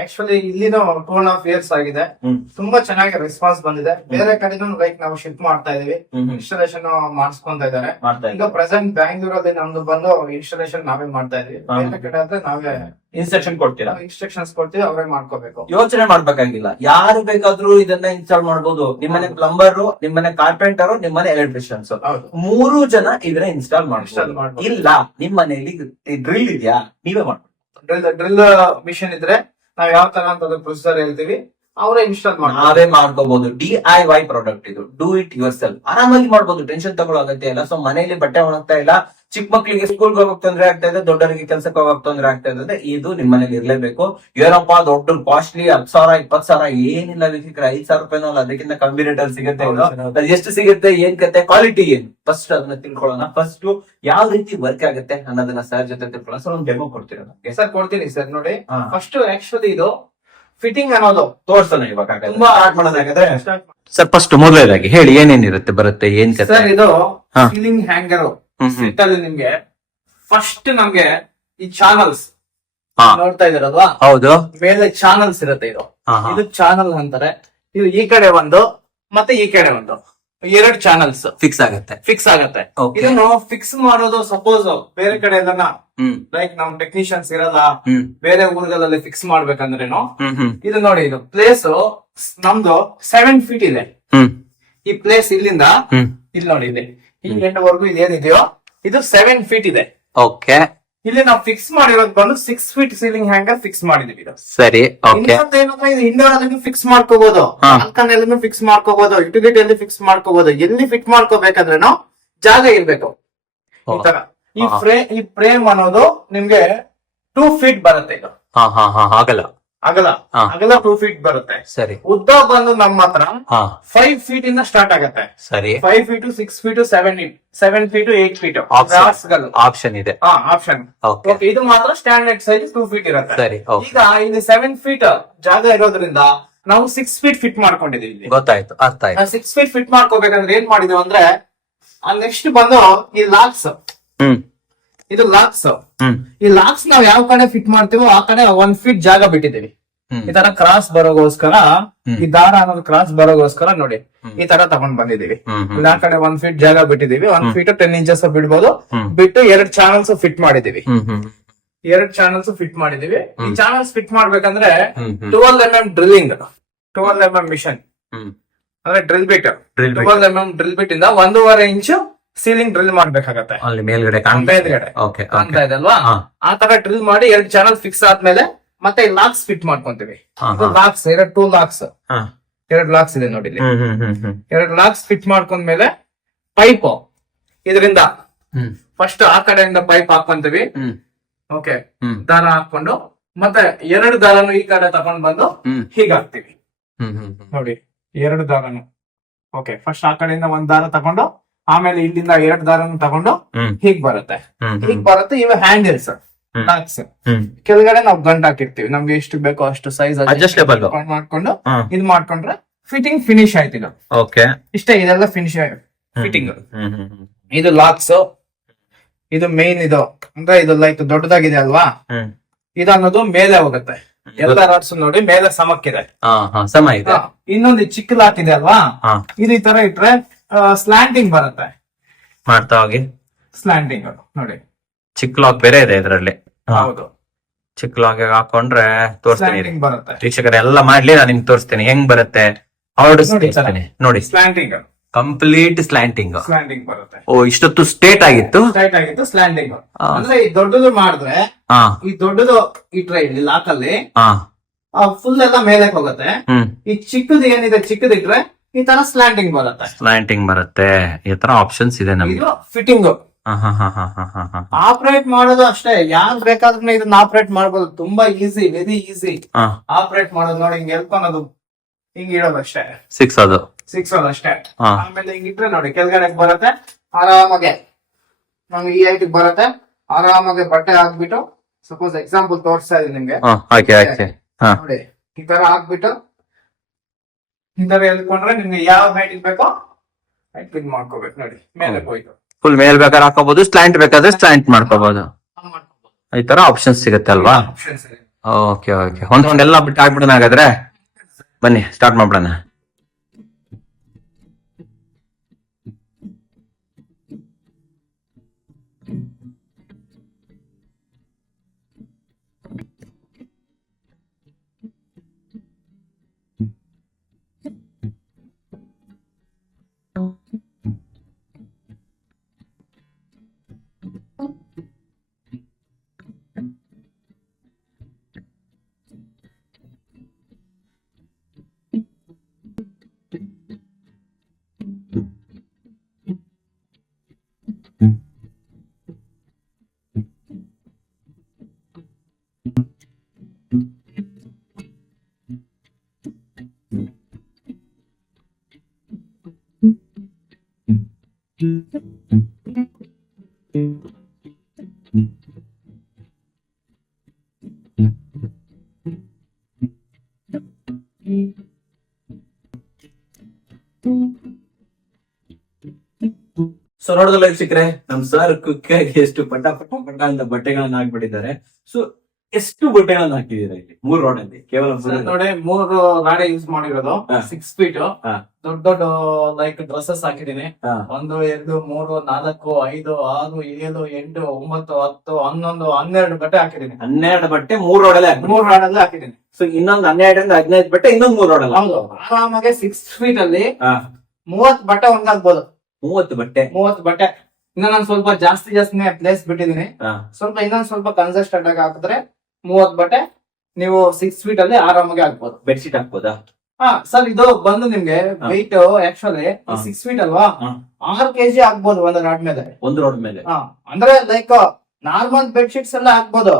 ಆಕ್ಚುಲಿ ಇಲ್ಲಿನ ಟೂ ಅಂಡ್ ಹಾಫ್ ಇಯರ್ಸ್ ಆಗಿದೆ. ತುಂಬಾ ಚೆನ್ನಾಗಿ ರೆಸ್ಪಾನ್ಸ್ ಬಂದಿದೆ. ಬೇರೆ ಕಡೆನೂ ಲೈಕ್ ನಾವು ಶಿಫ್ಟ್ ಮಾಡ್ತಾ ಇದೀವಿ. ಹ್ಮ್ ಹ್ಮ್. ಇನ್ಸ್ಟಾಲೇಷನ್ ಮಾಡಿಸ್ಕೊಂತ ಇದಾರೆ. ಈಗ ಪ್ರೆಸೆಂಟ್ ಬ್ಯಾಂಗ್ಳೂರಲ್ಲಿ ನಮ್ದು ಬಂದು ಇನ್ಸ್ಟಾಲೇಷನ್ ನಾವೇ ಮಾಡ್ತಾ ಇದೀವಿ. ಹಾ. ಬೇರೆ ಕಡೆ ಆದ್ರೆ ನಾವೇ ಇನ್ಸ್ಟ್ರಕ್ಷನ್ ಕೊಡ್ತೀರಾ? ಇನ್ಸ್ಟ್ರಕ್ಷನ್ಸ್ ಕೊಡ್ತೀವಿ ಅವರೇ ಮಾಡ್ಕೋಬೇಕು. ಯೋಚನೆ ಮಾಡ್ಬೇಕಾಗಿಲ್ಲ. ಯಾರು ಬೇಕಾದ್ರೂ ಇದನ್ನ ಇನ್ಸ್ಟಾಲ್ ಮಾಡ್ಬೋದು. ನಿಮ್ಮನೆ ಪ್ಲಂಬರ್ ನಿಮ್ಮನೆ ಕಾರ್ಪೆಂಟರ್ ನಿಮ್ಮನೆ ಎಲೆಕ್ಟ್ರಿಷಿಯನ್ಸ್ ಮೂರು ಜನ ಇದನ್ನ ಇನ್ಸ್ಟಾಲ್ ಮಾಡ್ಬೋದು. ಇಲ್ಲ ನಿಮ್ ಮನೆಯಲ್ಲಿ ಡ್ರಿಲ್ ಇದೆಯಾ? ನೀವೇ ಮಾಡ್ಬೋದು. ಡ್ರಿಲ್ ಡ್ರಿಲ್ ಮಿಷನ್ ಇದ್ರೆ ನಾವ್ ಯಾವ ತರ ಅಂತ ಪ್ರೊಸೀಜರ್ ಹೇಳ್ತೀವಿ. ಅವರೇ ಇನ್ಸ್ಟಾಲ್ ಮಾಡಿ ನಾವೇ ಮಾಡ್ಕೋಬಹುದು ಡಿ ಐ ವೈ ಪ್ರಾಡಕ್ಟ್ ಇದು. ಡೂ ಇಟ್ ಯುವರ್ ಸೆಲ್ಫ್ ಆರಾಮಾಗಿ ಮಾಡ್ಬೋದು. ಟೆನ್ಷನ್ ತಗೊಳ್ಳೋ ಅಗತ್ಯ ಇಲ್ಲ. ಸೊ ಮನೆಯಲ್ಲಿ ಬಟ್ಟೆ ಒಣಗ್ತಾ ಇಲ್ಲ. ಚಿಕ್ಕ ಮಕ್ಕಳಿಗೆ ಸ್ಕೂಲ್ಗೆ ಹೋಗಕ್ ತೊಂದ್ರೆ ಆಗ್ತಾ ಇದೆ. ದೊಡ್ಡವರಿಗೆ ಕೆಲಸಕ್ಕೆ ಹೋಗಕ್ ತೊಂದ್ರೆ ಆಗ್ತಾ ಇದೆ. ಇದು ನಿಮ್ ಮನೇಲಿ ಇರ್ಲೇಬೇಕು. ಏನಪ್ಪ ದೊಡ್ಡ ಕಾಸ್ಟ್ಲಿ ಹತ್ತು ಸಾವಿರ ಇಪ್ಪತ್ತು ಸಾವಿರ ಏನಿಲ್ಲ ಬೇಕಿದ್ರೆ ಐದ್ ಸಾವಿರ ರೂಪಾಯಿನೂ ಅಲ್ಲ. ಅದಕ್ಕಿಂತ ಕಮ್ಮಿ ರೇಟ್ ಅಲ್ಲಿ ಸಿಗುತ್ತೆ ಎಷ್ಟು ಸಿಗುತ್ತೆ ಏನ್ ಕತೆ ಕ್ವಾಲಿಟಿ ಏನು? ಫಸ್ಟ್ ಅದನ್ನ ತಿಳ್ಕೊಳ್ಳೋಣ. ಫಸ್ಟ್ ಯಾವ ರೀತಿ ವರ್ಕ್ ಆಗುತ್ತೆ ಅನ್ನೋದನ್ನ ಸರ್ ಜೊತೆ ತಿಳ್ಕೊಳ್ಳೋಣ. ಸರ್ ಒಂದು ಡೆಮೋ ಕೊಡ್ತೀರಾ? ಸರ್ ಕೊಡ್ತೀನಿ ಸರ್ ನೋಡಿ. ಫಸ್ಟ್ ಆಕ್ಚುಲಿ ಇದು ಫಿಟ್ಟಿಂಗ್ ಅನ್ನೋದು ತೋರ್ಸೋಣ ಇವಾಗ. ತುಂಬಾ- ಸ್ಟಾರ್ಟ್ ಮಾಡೋಣ ಸರ್ ಫಸ್ಟ್ ಮೊದಲನೇದಾಗಿ ಹೇಳಿ ಏನೇನಿರುತ್ತೆ ಬರುತ್ತೆ ಏನ್ ಕತೆ ಸರ್ ಇದು ಹಾ. ಸೀಲಿಂಗ್ ಹ್ಯಾಂಗರ್ ಹ್ಮ್ ಹ್ಮ್. ಸೆಟ್ ಅಲ್ಲಿ ನಿಮ್ಗೆ ಫಸ್ಟ್ ನಮ್ಗೆ ಈ ಚಾನಲ್ಸ್ ಹಾ. ನೋಡ್ತಾ ಇದೀರಲ್ವಾ ಹೌದು ಮೇಲೆ ಚಾನಲ್ಸ್ ಇರುತ್ತೆ ಇದು ಹಾ, ಹಾ. ಇದು ಚಾನಲ್ ಅಂತಾರೆ ಇದು ಈ ಕಡೆ ಒಂದು ಮತ್ತೆ ಈ ಕಡೆ ಒಂದು ಎರಡು ಚಾನಲ್ಸ್ ಫಿಕ್ಸ್ ಆಗುತ್ತೆ. ಫಿಕ್ಸ್ ಆಗತ್ತೆ. Okay. ಇದನ್ನು ಫಿಕ್ಸ್ ಮಾಡೋದು ಸಪೋಸ್ ಬೇರೆ ಕಡೆ ಎಲ್ಲ ಹ್ಮ್. ಲೈಕ್ ನಮ್ ಟೆಕ್ನಿಷಿಯನ್ಸ್ ಇರಲ್ಲ ಹ್ಮ್. ಬೇರೆ ಊರುಗಳಲ್ಲಿ ಫಿಕ್ಸ್ ಮಾಡ್ಬೇಕಂದ್ರೇನು ಹ್ಮ್ ಹ್ಮ್. ಇದು ನೋಡಿ ಇದು. ಪ್ಲೇಸ್ ನಮ್ದು ಸೆವೆನ್ ಫೀಟ್ ಇದೆ. ಹ್ಮ್. ಈ ಪ್ಲೇಸ್ ಇಲ್ಲಿಂದ ಹ್ಮ್. ಇಲ್ಲಿ ನೋಡಿ ಇಲ್ಲಿ ಈ ಎಂಡ್ವರೆಗೂ ಇದೇನಿದೆಯೋ ಇದು ಸೆವೆನ್ ಫೀಟ್ ಇದೆ. ಓಕೆ ಇಲ್ಲಿ ನಾವು ಫಿಕ್ಸ್ ಮಾಡಿರೋದು ಬಂದು six feet ceiling hanger fix ಮಾಡಿದೀವಿ ಇದು. ಸರಿ ಓಕೆ ಇದು ಹಿಂದೆ ಫಿಕ್ಸ್ ಮಾಡ್ಕೋಬಹುದು ಹಾ. ಅಲ್ಕನೆಲ್ಲೂ ಫಿಕ್ಸ್ ಮಾಡ್ಕೋಬಹುದು ಯುಟಿಲಿಟಿ ಅಲ್ಲಿ ಫಿಕ್ಸ್ ಮಾಡ್ಕೋಬಹುದು ಎಲ್ಲಿ ಫಿಟ್ ನಾವು ಜಾಗ ಇರ್ಬೇಕು. ಈ ತರ. ಈ ಹಾ. ಫ್ರೇ ಈ ಫ್ರೇಮ್ ಅನ್ನೋದು ನಿಮ್ಗೆ ಟೂ ಫೀಟ್ ಬರುತ್ತೆ ಇದು. ಹಾ ಹಾ ಹಾ ಆಗಲ್ಲ ಅಗಲ. ಅಗಲ ಟೂ ಫೀಟ್ ಬರುತ್ತೆ. ಸರಿ. ಉದ್ದ ಬಂದು ನಮ್ಮ ಹತ್ರ ಫೈವ್ ಫೀಟ್ ಇಂದ ಸ್ಟಾರ್ಟ್ ಆಗುತ್ತೆ. ಸರಿ. Five feet six feet seven seven feet eight feet option option ಇದೆ. ಆಪ್ಷನ್ ಇದು ಮಾತ್ರ ಸ್ಟ್ಯಾಂಡರ್ಡ್ ಸೈಜ್ ಟೂ ಫೀಟ್ ಇರುತ್ತೆ. ಸರಿ ಈಗ ಇಲ್ಲಿ ಸೆವೆನ್ ಫೀಟ್ ಜಾಗ ಇರೋದ್ರಿಂದ ನಾವು ಸಿಕ್ಸ್ ಫೀಟ್ ಫಿಟ್ ಮಾಡ್ಕೊಂಡಿದೀವಿ ಗೊತ್ತಾಯ್ತು ಅರ್ಥ ಆಯ್ತು. ಸಿಕ್ಸ್ ಫೀಟ್ ಫಿಟ್ ಮಾಡ್ಕೋಬೇಕಂದ್ರೆ ಏನ್ ಮಾಡಿದೀವಿ ಅಂದ್ರೆ ನೆಕ್ಸ್ಟ್ ಬಂದು ಈ ಲಾಕ್ಸ್ ಹ್ಮ್. ಇದು ಲಾಕ್ಸ್ ಈ ಲಾಕ್ಸ್ ನಾವ್ ಯಾವ ಕಡೆ ಫಿಟ್ ಮಾಡ್ತೀವೋ ಆ ಕಡೆ ಒನ್ ಫೀಟ್ ಜಾಗ ಬಿಟ್ಟಿದೀವಿ ಈ ತರ ಕ್ರಾಸ್ ಬರೋಗೋಸ್ಕರ ಈ ದಾರ ಅನ್ನೋದು ಕ್ರಾಸ್ ಬರೋಗೋಸ್ಕರ ನೋಡಿ ಈ ತರ ತಗೊಂಡ್ ಬಂದಿದೀವಿ ಆ ಕಡೆ ಒಂದ್ ಫೀಟ್ ಜಾಗ ಬಿಟ್ಟಿದೀವಿ ಒಂದ್ ಫೀಟ್ ಟೆನ್ ಇಂಚಸ್ ಬಿಡ್ಬೋದು. ಬಿಟ್ಟು ಎರಡ್ ಚಾನಲ್ಸ್ ಫಿಟ್ ಮಾಡಿದೀವಿ ಎರಡ್ ಚಾನಲ್ಸ್ ಫಿಟ್ ಮಾಡಿದೀವಿ ಈ ಚಾನಲ್ಸ್ ಫಿಟ್ ಮಾಡ್ಬೇಕಂದ್ರೆ twelve M M drilling twelve M M machine ಅಂದ್ರೆ drill bit. Twelve M M drill bit ಇಂದ ಒಂದೂವರೆ ಇಂಚು ಸೀಲಿಂಗ್ ಡ್ರಿಲ್ ಮಾಡ್ಬೇಕಾಗತ್ತೆ. ಅಲ್ಲಿ ಮೇಲ್ಗಡೆ ಕಾಣ್ತಾ ಮೇಲ್ಗಡೆ. ಓಕೆ ಕಾಣ್ತಾ ಇದೆ ಅಲ್ವಾ? ಆ ತರ ಡ್ರಿಲ್ ಮಾಡಿ ಎರಡು ಚಾನಲ್ ಫಿಕ್ಸ್ ಆದ್ಮೇಲೆ ಮತ್ತೆ ಲಾಕ್ಸ್ ಫಿಟ್ ಮಾಡ್ಕೊಂತೀವಿ. ಲಾಕ್ಸ್ ಎರಡು ಟೂ ಲಾಕ್ಸ್ ಎರಡು ಲಾಕ್ಸ್ ಇದೆ ನೋಡಿ ಎರಡು ಹ್ಮ್ ಹ್ಮ್ ಹ್ಮ್ ಹ್ಮ್. ಎರಡ್ ಲಾಕ್ಸ್ ಫಿಟ್ ಮಾಡ್ಕೊಂಡ್ಮೇಲೆ ಪೈಪ್ ಇದರಿಂದ ಫಸ್ಟ್ ಆ ಕಡೆಯಿಂದ ಪೈಪ್ ಹಾಕೊಂತೀವಿ. ಓಕೆ ದಾರ ಹಾಕೊಂಡು ಮತ್ತೆ ಎರಡು ದಾರನು ಈ ಕಡೆ ತಗೊಂಡ್ ಬಂದು ಹೀಗೆ ಹಾಕ್ತಿವಿ. ನೋಡಿ ಎರಡು ದಾರನು. ಓಕೆ ಫಸ್ಟ್ ಆ ಕಡೆಯಿಂದ ಒಂದ್ ದಾರ ತಗೊಂಡು ಆಮೇಲೆ ಇಲ್ಲಿಂದ ಎರಡು ದಾರನ ತಗೊಂಡು ಹೀಗ್ ಬರುತ್ತೆ. ಹೀಗ್ ಬರುತ್ತೆ ಇವ ಹ್ಯಾಂಡಲ್ಸ್ ನಾಕ್ಸ್ ಲಾಕ್ಸ್ ಕೆಳಗಡೆ ನಾವು ಗಂಟ್ ಹಾಕಿರ್ತೀವಿ. ನಮ್ಗೆ ಎಷ್ಟು ಬೇಕೋ ಅಷ್ಟು ಸೈಜ್ ಅಡ್ಜಸ್ಟೇಬಲ್ ಮಾಡ್ಕೊಂಡು ಇದ್ ಮಾಡ್ಕೊಂಡ್ರೆ ಫಿಟ್ಟಿಂಗ್ ಫಿನಿಶ್ ಆಯ್ತು ಇದು. ಓಕೆ ಇಷ್ಟೇ ಇದೆಲ್ಲ ಫಿನಿಶ್ ಫಿಟ್ಟಿಂಗ್ ಇದು ಲಾಕ್ಸ್ ಇದು ಮೇನ್ ಇದು. ಅಂದ್ರೆ ಇದು ಲೈಕ್ ದೊಡ್ಡದಾಗಿದೆ ಅಲ್ವಾ? ಇದು ಅನ್ನೋದು ಮೇಲೆ ಹೋಗುತ್ತೆ. ಎಲ್ಲ ರಾಡ್ಸ್ ನೋಡಿ ಮೇಲೆ ಸಮಕ್ಕಿದೆ. ಸಮ ಇದೆ. ಇನ್ನೊಂದು ಚಿಕ್ಕ ಲಾಕ್ ಇದೆ ಅಲ್ವಾ? ಇದು ಈ ತರ ಇಟ್ರೆ ಸ್ಲ್ಯಾಂಟಿಂಗ್ ಬರುತ್ತೆ. ಮಾಡ್ತಾ ಹೋಗಿ. ಸ್ಲ್ಯಾಂಟಿಂಗ್ ನೋಡಿ. ಚಿಕ್ಕ ಲಾಕ್ ಬೇರೆ ಇದೆ ಇದರಲ್ಲಿ. ಹೌದು. ಚಿಕ್ಕ ಲಾಕ್ ಹಾಕೊಂಡ್ರೆ ತೋರಿಸ್ತೀನಿ. ಸ್ಲ್ಯಾಂಟಿಂಗ್ ಬರುತ್ತೆ. ವೀಕ್ಷಕರ ಎಲ್ಲ ಮಾಡ್ಲಿ ನಾನು ನಿಮ್ಗೆ ತೋರಿಸ್ತೀನಿ. ಹೆಂಗ್ ಬರುತ್ತೆ? ನೋಡಿ ಸ್ಲ್ಯಾಂಟಿಂಗ್ ಕಂಪ್ಲೀಟ್ ಸ್ಲ್ಯಾಂಟಿಂಗ್ ಸ್ಲ್ಯಾಂಟಿಂಗ್ ಬರುತ್ತೆ. ಓ ಇಷ್ಟೊತ್ತು ಸ್ಟೇಟ್ ಆಗಿತ್ತು? ಸ್ಟೇಟ್ ಆಗಿತ್ತು ಸ್ಲ್ಯಾಂಡಿಂಗ್. ಅಂದ್ರೆ ಈ ದೊಡ್ಡದು ಮಾಡಿದ್ರೆ ಹಾ. ಈ ದೊಡ್ಡದು ಇಟ್ರೆ ಇಲ್ಲಿ ಲಾಕ್ ಅಲ್ಲಿ ಹಾ. ಫುಲ್ ಎಲ್ಲ ಮೇಲೆ ಹೋಗುತ್ತೆ. ಹ್ಮ್. ಈ ಚಿಕ್ಕದು ಏನಿದೆ ಚಿಕ್ಕದಿಟ್ರೆ ಈ ತರ ಸ್ಲ್ಯಾಂಟಿಂಗ್ ಬರುತ್ತೆ. ಸ್ಲ್ಯಾಂಟಿಂಗ್ ಬರುತ್ತೆ. ಈ ತರ ಆಪ್ಷನ್ಸ್ ಇದೆ ನಮ್ಗೆ. ಇದು ಫಿಟ್ಟಿಂಗ್ ಆಪರೇಟ್ ಮಾಡೋದು ಅಷ್ಟೇ. ಯಾರು ಬೇಕಾದ್ರೂ ಇದನ್ನ ಆಪರೇಟ್ ಮಾಡ್ಬೋದು. ತುಂಬಾ ಈಸಿ ವೆರಿ ಈಸಿ ಆಪರೇಟ್ ಮಾಡೋದು ನೋಡಿ ಹಿಂಗ್ ಅನ್ನೋದು ಹಿಂಗ್ ಇಡೋದು ಅಷ್ಟೇ. ಸಿಕ್ಸ್ ಅದು ಸಿಕ್ಸ್ ಅದು ಅಷ್ಟೇ. ಹಾ. ಆಮೇಲೆ ಹಿಂಗ್ ಇಟ್ರೆ ನೋಡಿ ಕೆಳಗಡೆ ಬರುತ್ತೆ ಆರಾಮಾಗೆ. ನಮ್ಗೆ ಈ ಐಟಿಗೆ ಬರುತ್ತೆ. ಆರಾಮಾಗೆ ಬಟ್ಟೆ ಹಾಕ್ಬಿಟ್ಟು ಸಪೋಸ್ ಎಕ್ಸಾಂಪಲ್ ತೋರಿಸ್ತಾ ಇದೀನಿ ನಿಮ್ಗೆ. ಹಾ ಹಾಕಿ ಹಾಕಿ. ಹಾ. ನೋಡಿ ಈ ತರ ಹಾಕ್ಬಿಟ್ಟು ಈ ತರ ಎಲ್ಕೊಂಡ್ರೆ ನಿಮ್ಗೆ ಯಾವ ಹೈಟ್ ಬೇಕೋ ಹೈಟ್ ಪಿನ್ ಮಾಡ್ಕೋಬೇಕು ನೋಡಿ. ಮೇಲೆ ಹೋಯ್ತು. ಫುಲ್ ಮೇಲ್ ಬೇಕಾದ್ರೆ ಹಾಕೋಬಹುದು ಸ್ಲ್ಯಾಂಟ್ ಬೇಕಾದ್ರೆ ಸ್ಲ್ಯಾಂಟ್ ಮಾಡ್ಕೋಬಹುದು ಈ ತರ ಆಪ್ಷನ್ಸ್ ಸಿಗುತ್ತೆ ಅಲ್ವಾ? ಓಕೆ ಓಕೆ ಹೊಂದ್ಕೊಂಡೆಲ್ಲ ಬಿಟ್ಟು ಹಾಕ್ಬಿಡೋಣ ಹಾಗಾದ್ರೆ? ಬನ್ನಿ ಸ್ಟಾರ್ಟ್ ಮಾಡ್ಬಿಡೋಣ. ಸೊ ನೋಡಿದ್ರೆ ಸಿಕ್ಕರೆ, ನಮ್ ಸರ್ ಕ್ವಿಕ್ ಆಗಿ ಎಷ್ಟು ಪಟ ಪಟ್ಟ ಪಟ ಅಂತ ಬಟ್ಟೆಗಳನ್ನ ಹಾಕ್ಬಿಟ್ಟಿದ್ದಾರೆ ಸೊ ಎಷ್ಟು ಬಟ್ಟೆಗಳನ್ನ ಹಾಕಿದೀರಾ ಇಲ್ಲಿ? ಮೂರ್ ರೋಡ್ ಅಲ್ಲಿ ಕೇವಲ ನೋಡಿ ಮೂರು ಗಾಡಿ ಯೂಸ್ ಮಾಡಿರೋದು. Six feet. ದೊಡ್ಡ ದೊಡ್ಡ ಲೈಕ್ ಡ್ರೆಸ್ಸಸ್ ಹಾಕಿದೀನಿ. ಒಂದು ಎರಡು ಮೂರು ನಾಲ್ಕು ಐದು ಆರು ಏಳು ಎಂಟು ಒಂಬತ್ತು ಹತ್ತು ಹನ್ನೊಂದು ಹನ್ನೆರಡು ಬಟ್ಟೆ ಹಾಕಿದೀನಿ ಹನ್ನೆರಡು ಬಟ್ಟೆ ಮೂರ್ ರೋಡ್ ಅಲ್ಲೇ ಮೂರ್ ಮೂರು ಅಲ್ಲೇ ಹಾಕಿದೀನಿ ಸೊ ಇನ್ನೊಂದು ಹನ್ನೆರಡರಿಂದ ಹದಿನೈದು ಬಟ್ಟೆ ಇನ್ನೊಂದು ಮೂರ್ ರೋಡ್ ಅಲ್ಲ ಹೌದು. ಆರಾಮಾಗಿ ಸಿಕ್ಸ್ ಫೀಟ್ ಅಲ್ಲಿ. ಮೂವತ್ ಬಟ್ಟೆ ಒಂದಾಗ್ಬೋದು ಮೂವತ್ತು ಬಟ್ಟೆ? ಮೂವತ್ ಬಟ್ಟೆ. ಇನ್ನ ನಾನು ಸ್ವಲ್ಪ ಜಾಸ್ತಿ ಜಾಸ್ತಿನೇ ಪ್ಲೇಸ್ ಬಿಟ್ಟಿದೀನಿ ಸ್ವಲ್ಪ ಇನ್ನೊಂದ್ ಸ್ವಲ್ಪ ಕನ್ಸಸ್ಟೆಂಟ್ ಆಗಿ ಹಾಕಿದ್ರೆ ಮೂವತ್ ಬಟ್ಟೆ ನೀವು ಸಿಕ್ಸ್ ಫೀಟ್ ಅಲ್ಲಿ ಆರಾಮಾಗಿ ಹಾಕ್ಬೋದು. ಬೆಡ್ಶೀಟ್ ಹಾಕ್ಬೋದಾ? ಹಾ ಸರ್ ಇದು ಬಂದು ನಿಮ್ಗೆ ವೈಟ್ ಆಕ್ಚುಲಿ. ಸಿಕ್ಸ್ ಫೀಟ್ ಅಲ್ವಾ? ಆರ್ ಕೆಜಿ ಆಗ್ಬೋದು ಒಂದ್ ರೋಡ್ ಮೇಲೆ. ಒಂದ್ ರೋಡ್ ಮೇಲೆ. ಹಾ ಅಂದ್ರೆ ಲೈಕ್ ನಾರ್ಮಲ್ ಬೆಡ್ ಶೀಟ್ಸ್ ಎಲ್ಲ ಹಾಕ್ಬೋದು.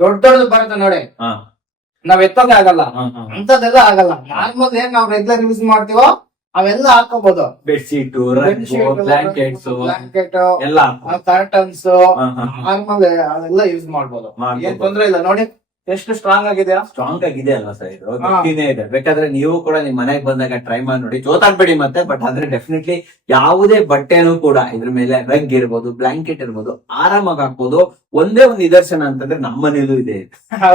ದೊಡ್ಡ ದೊಡ್ಡದು ಬರುತ್ತೆ ನೋಡಿ. ನಾವ್ ಎತ್ತೋಕೆ ಆಗಲ್ಲ. ಅಂತದೆಲ್ಲ ಆಗಲ್ಲ. ನಾರ್ಮಲ್ ಏನ್ ನಾವ್ ರೆಗ್ಯುಲರ್ ಯೂಸ್ ಮಾಡ್ತೀವೋ ಅವೆಲ್ಲ ಹಾಕೋಬಹುದು ಬೆಡ್ಶೀಟ್ ಬ್ಲಾಂಕೆಟ್ಸ್ ಬ್ಲಾಂಕೆಟ್ ಎಲ್ಲ ಕರ್ಟನ್ಸ್ ಆಮೇಲೆ. ನಾರ್ಮಲ್ ಅದೆಲ್ಲ ಯೂಸ್ ಮಾಡಬಹುದು ಮಾಡ್ಬೋದು. ಏನ್ ತೊಂದ್ರೆ ಇಲ್ಲ ನೋಡಿ ಎಷ್ಟು ಸ್ಟ್ರಾಂಗ್ ಆಗಿದೆಯಾ? ಸ್ಟ್ರಾಂಗ್ ಆಗಿದೆ ಅಲ್ವಾ ಸರ್ ಇದು. ಗಟ್ಟಿನೇ ಇದೆ. ಬೇಕಾದ್ರೆ ನೀವು ಕೂಡ ನಿಮ್ ಮನೆಗೆ ಬಂದಾಗ ಟ್ರೈ ಮಾಡಿ ನೋಡಿ. ಜೋತಾಡ್ಬೇಡಿ ಮತ್ತೆ ಬಟ್ ಆದ್ರೆ ಡೆಫಿನೆಟ್ಲಿ ಯಾವುದೇ ಬಟ್ಟೆನೂ ಕೂಡ ಇದ್ರ ಮೇಲೆ ರಗ್ ಇರ್ಬೋದು ಬ್ಲಾಂಕೆಟ್ ಇರ್ಬೋದು ಆರಾಮಾಗಿ ಹಾಕ್ಬೋದು. ಒಂದೇ ಒಂದು ನಿದರ್ಶನ ಅಂತಂದ್ರೆ ನಮ್ಮ ಮನೇಲೂ ಇದೆ.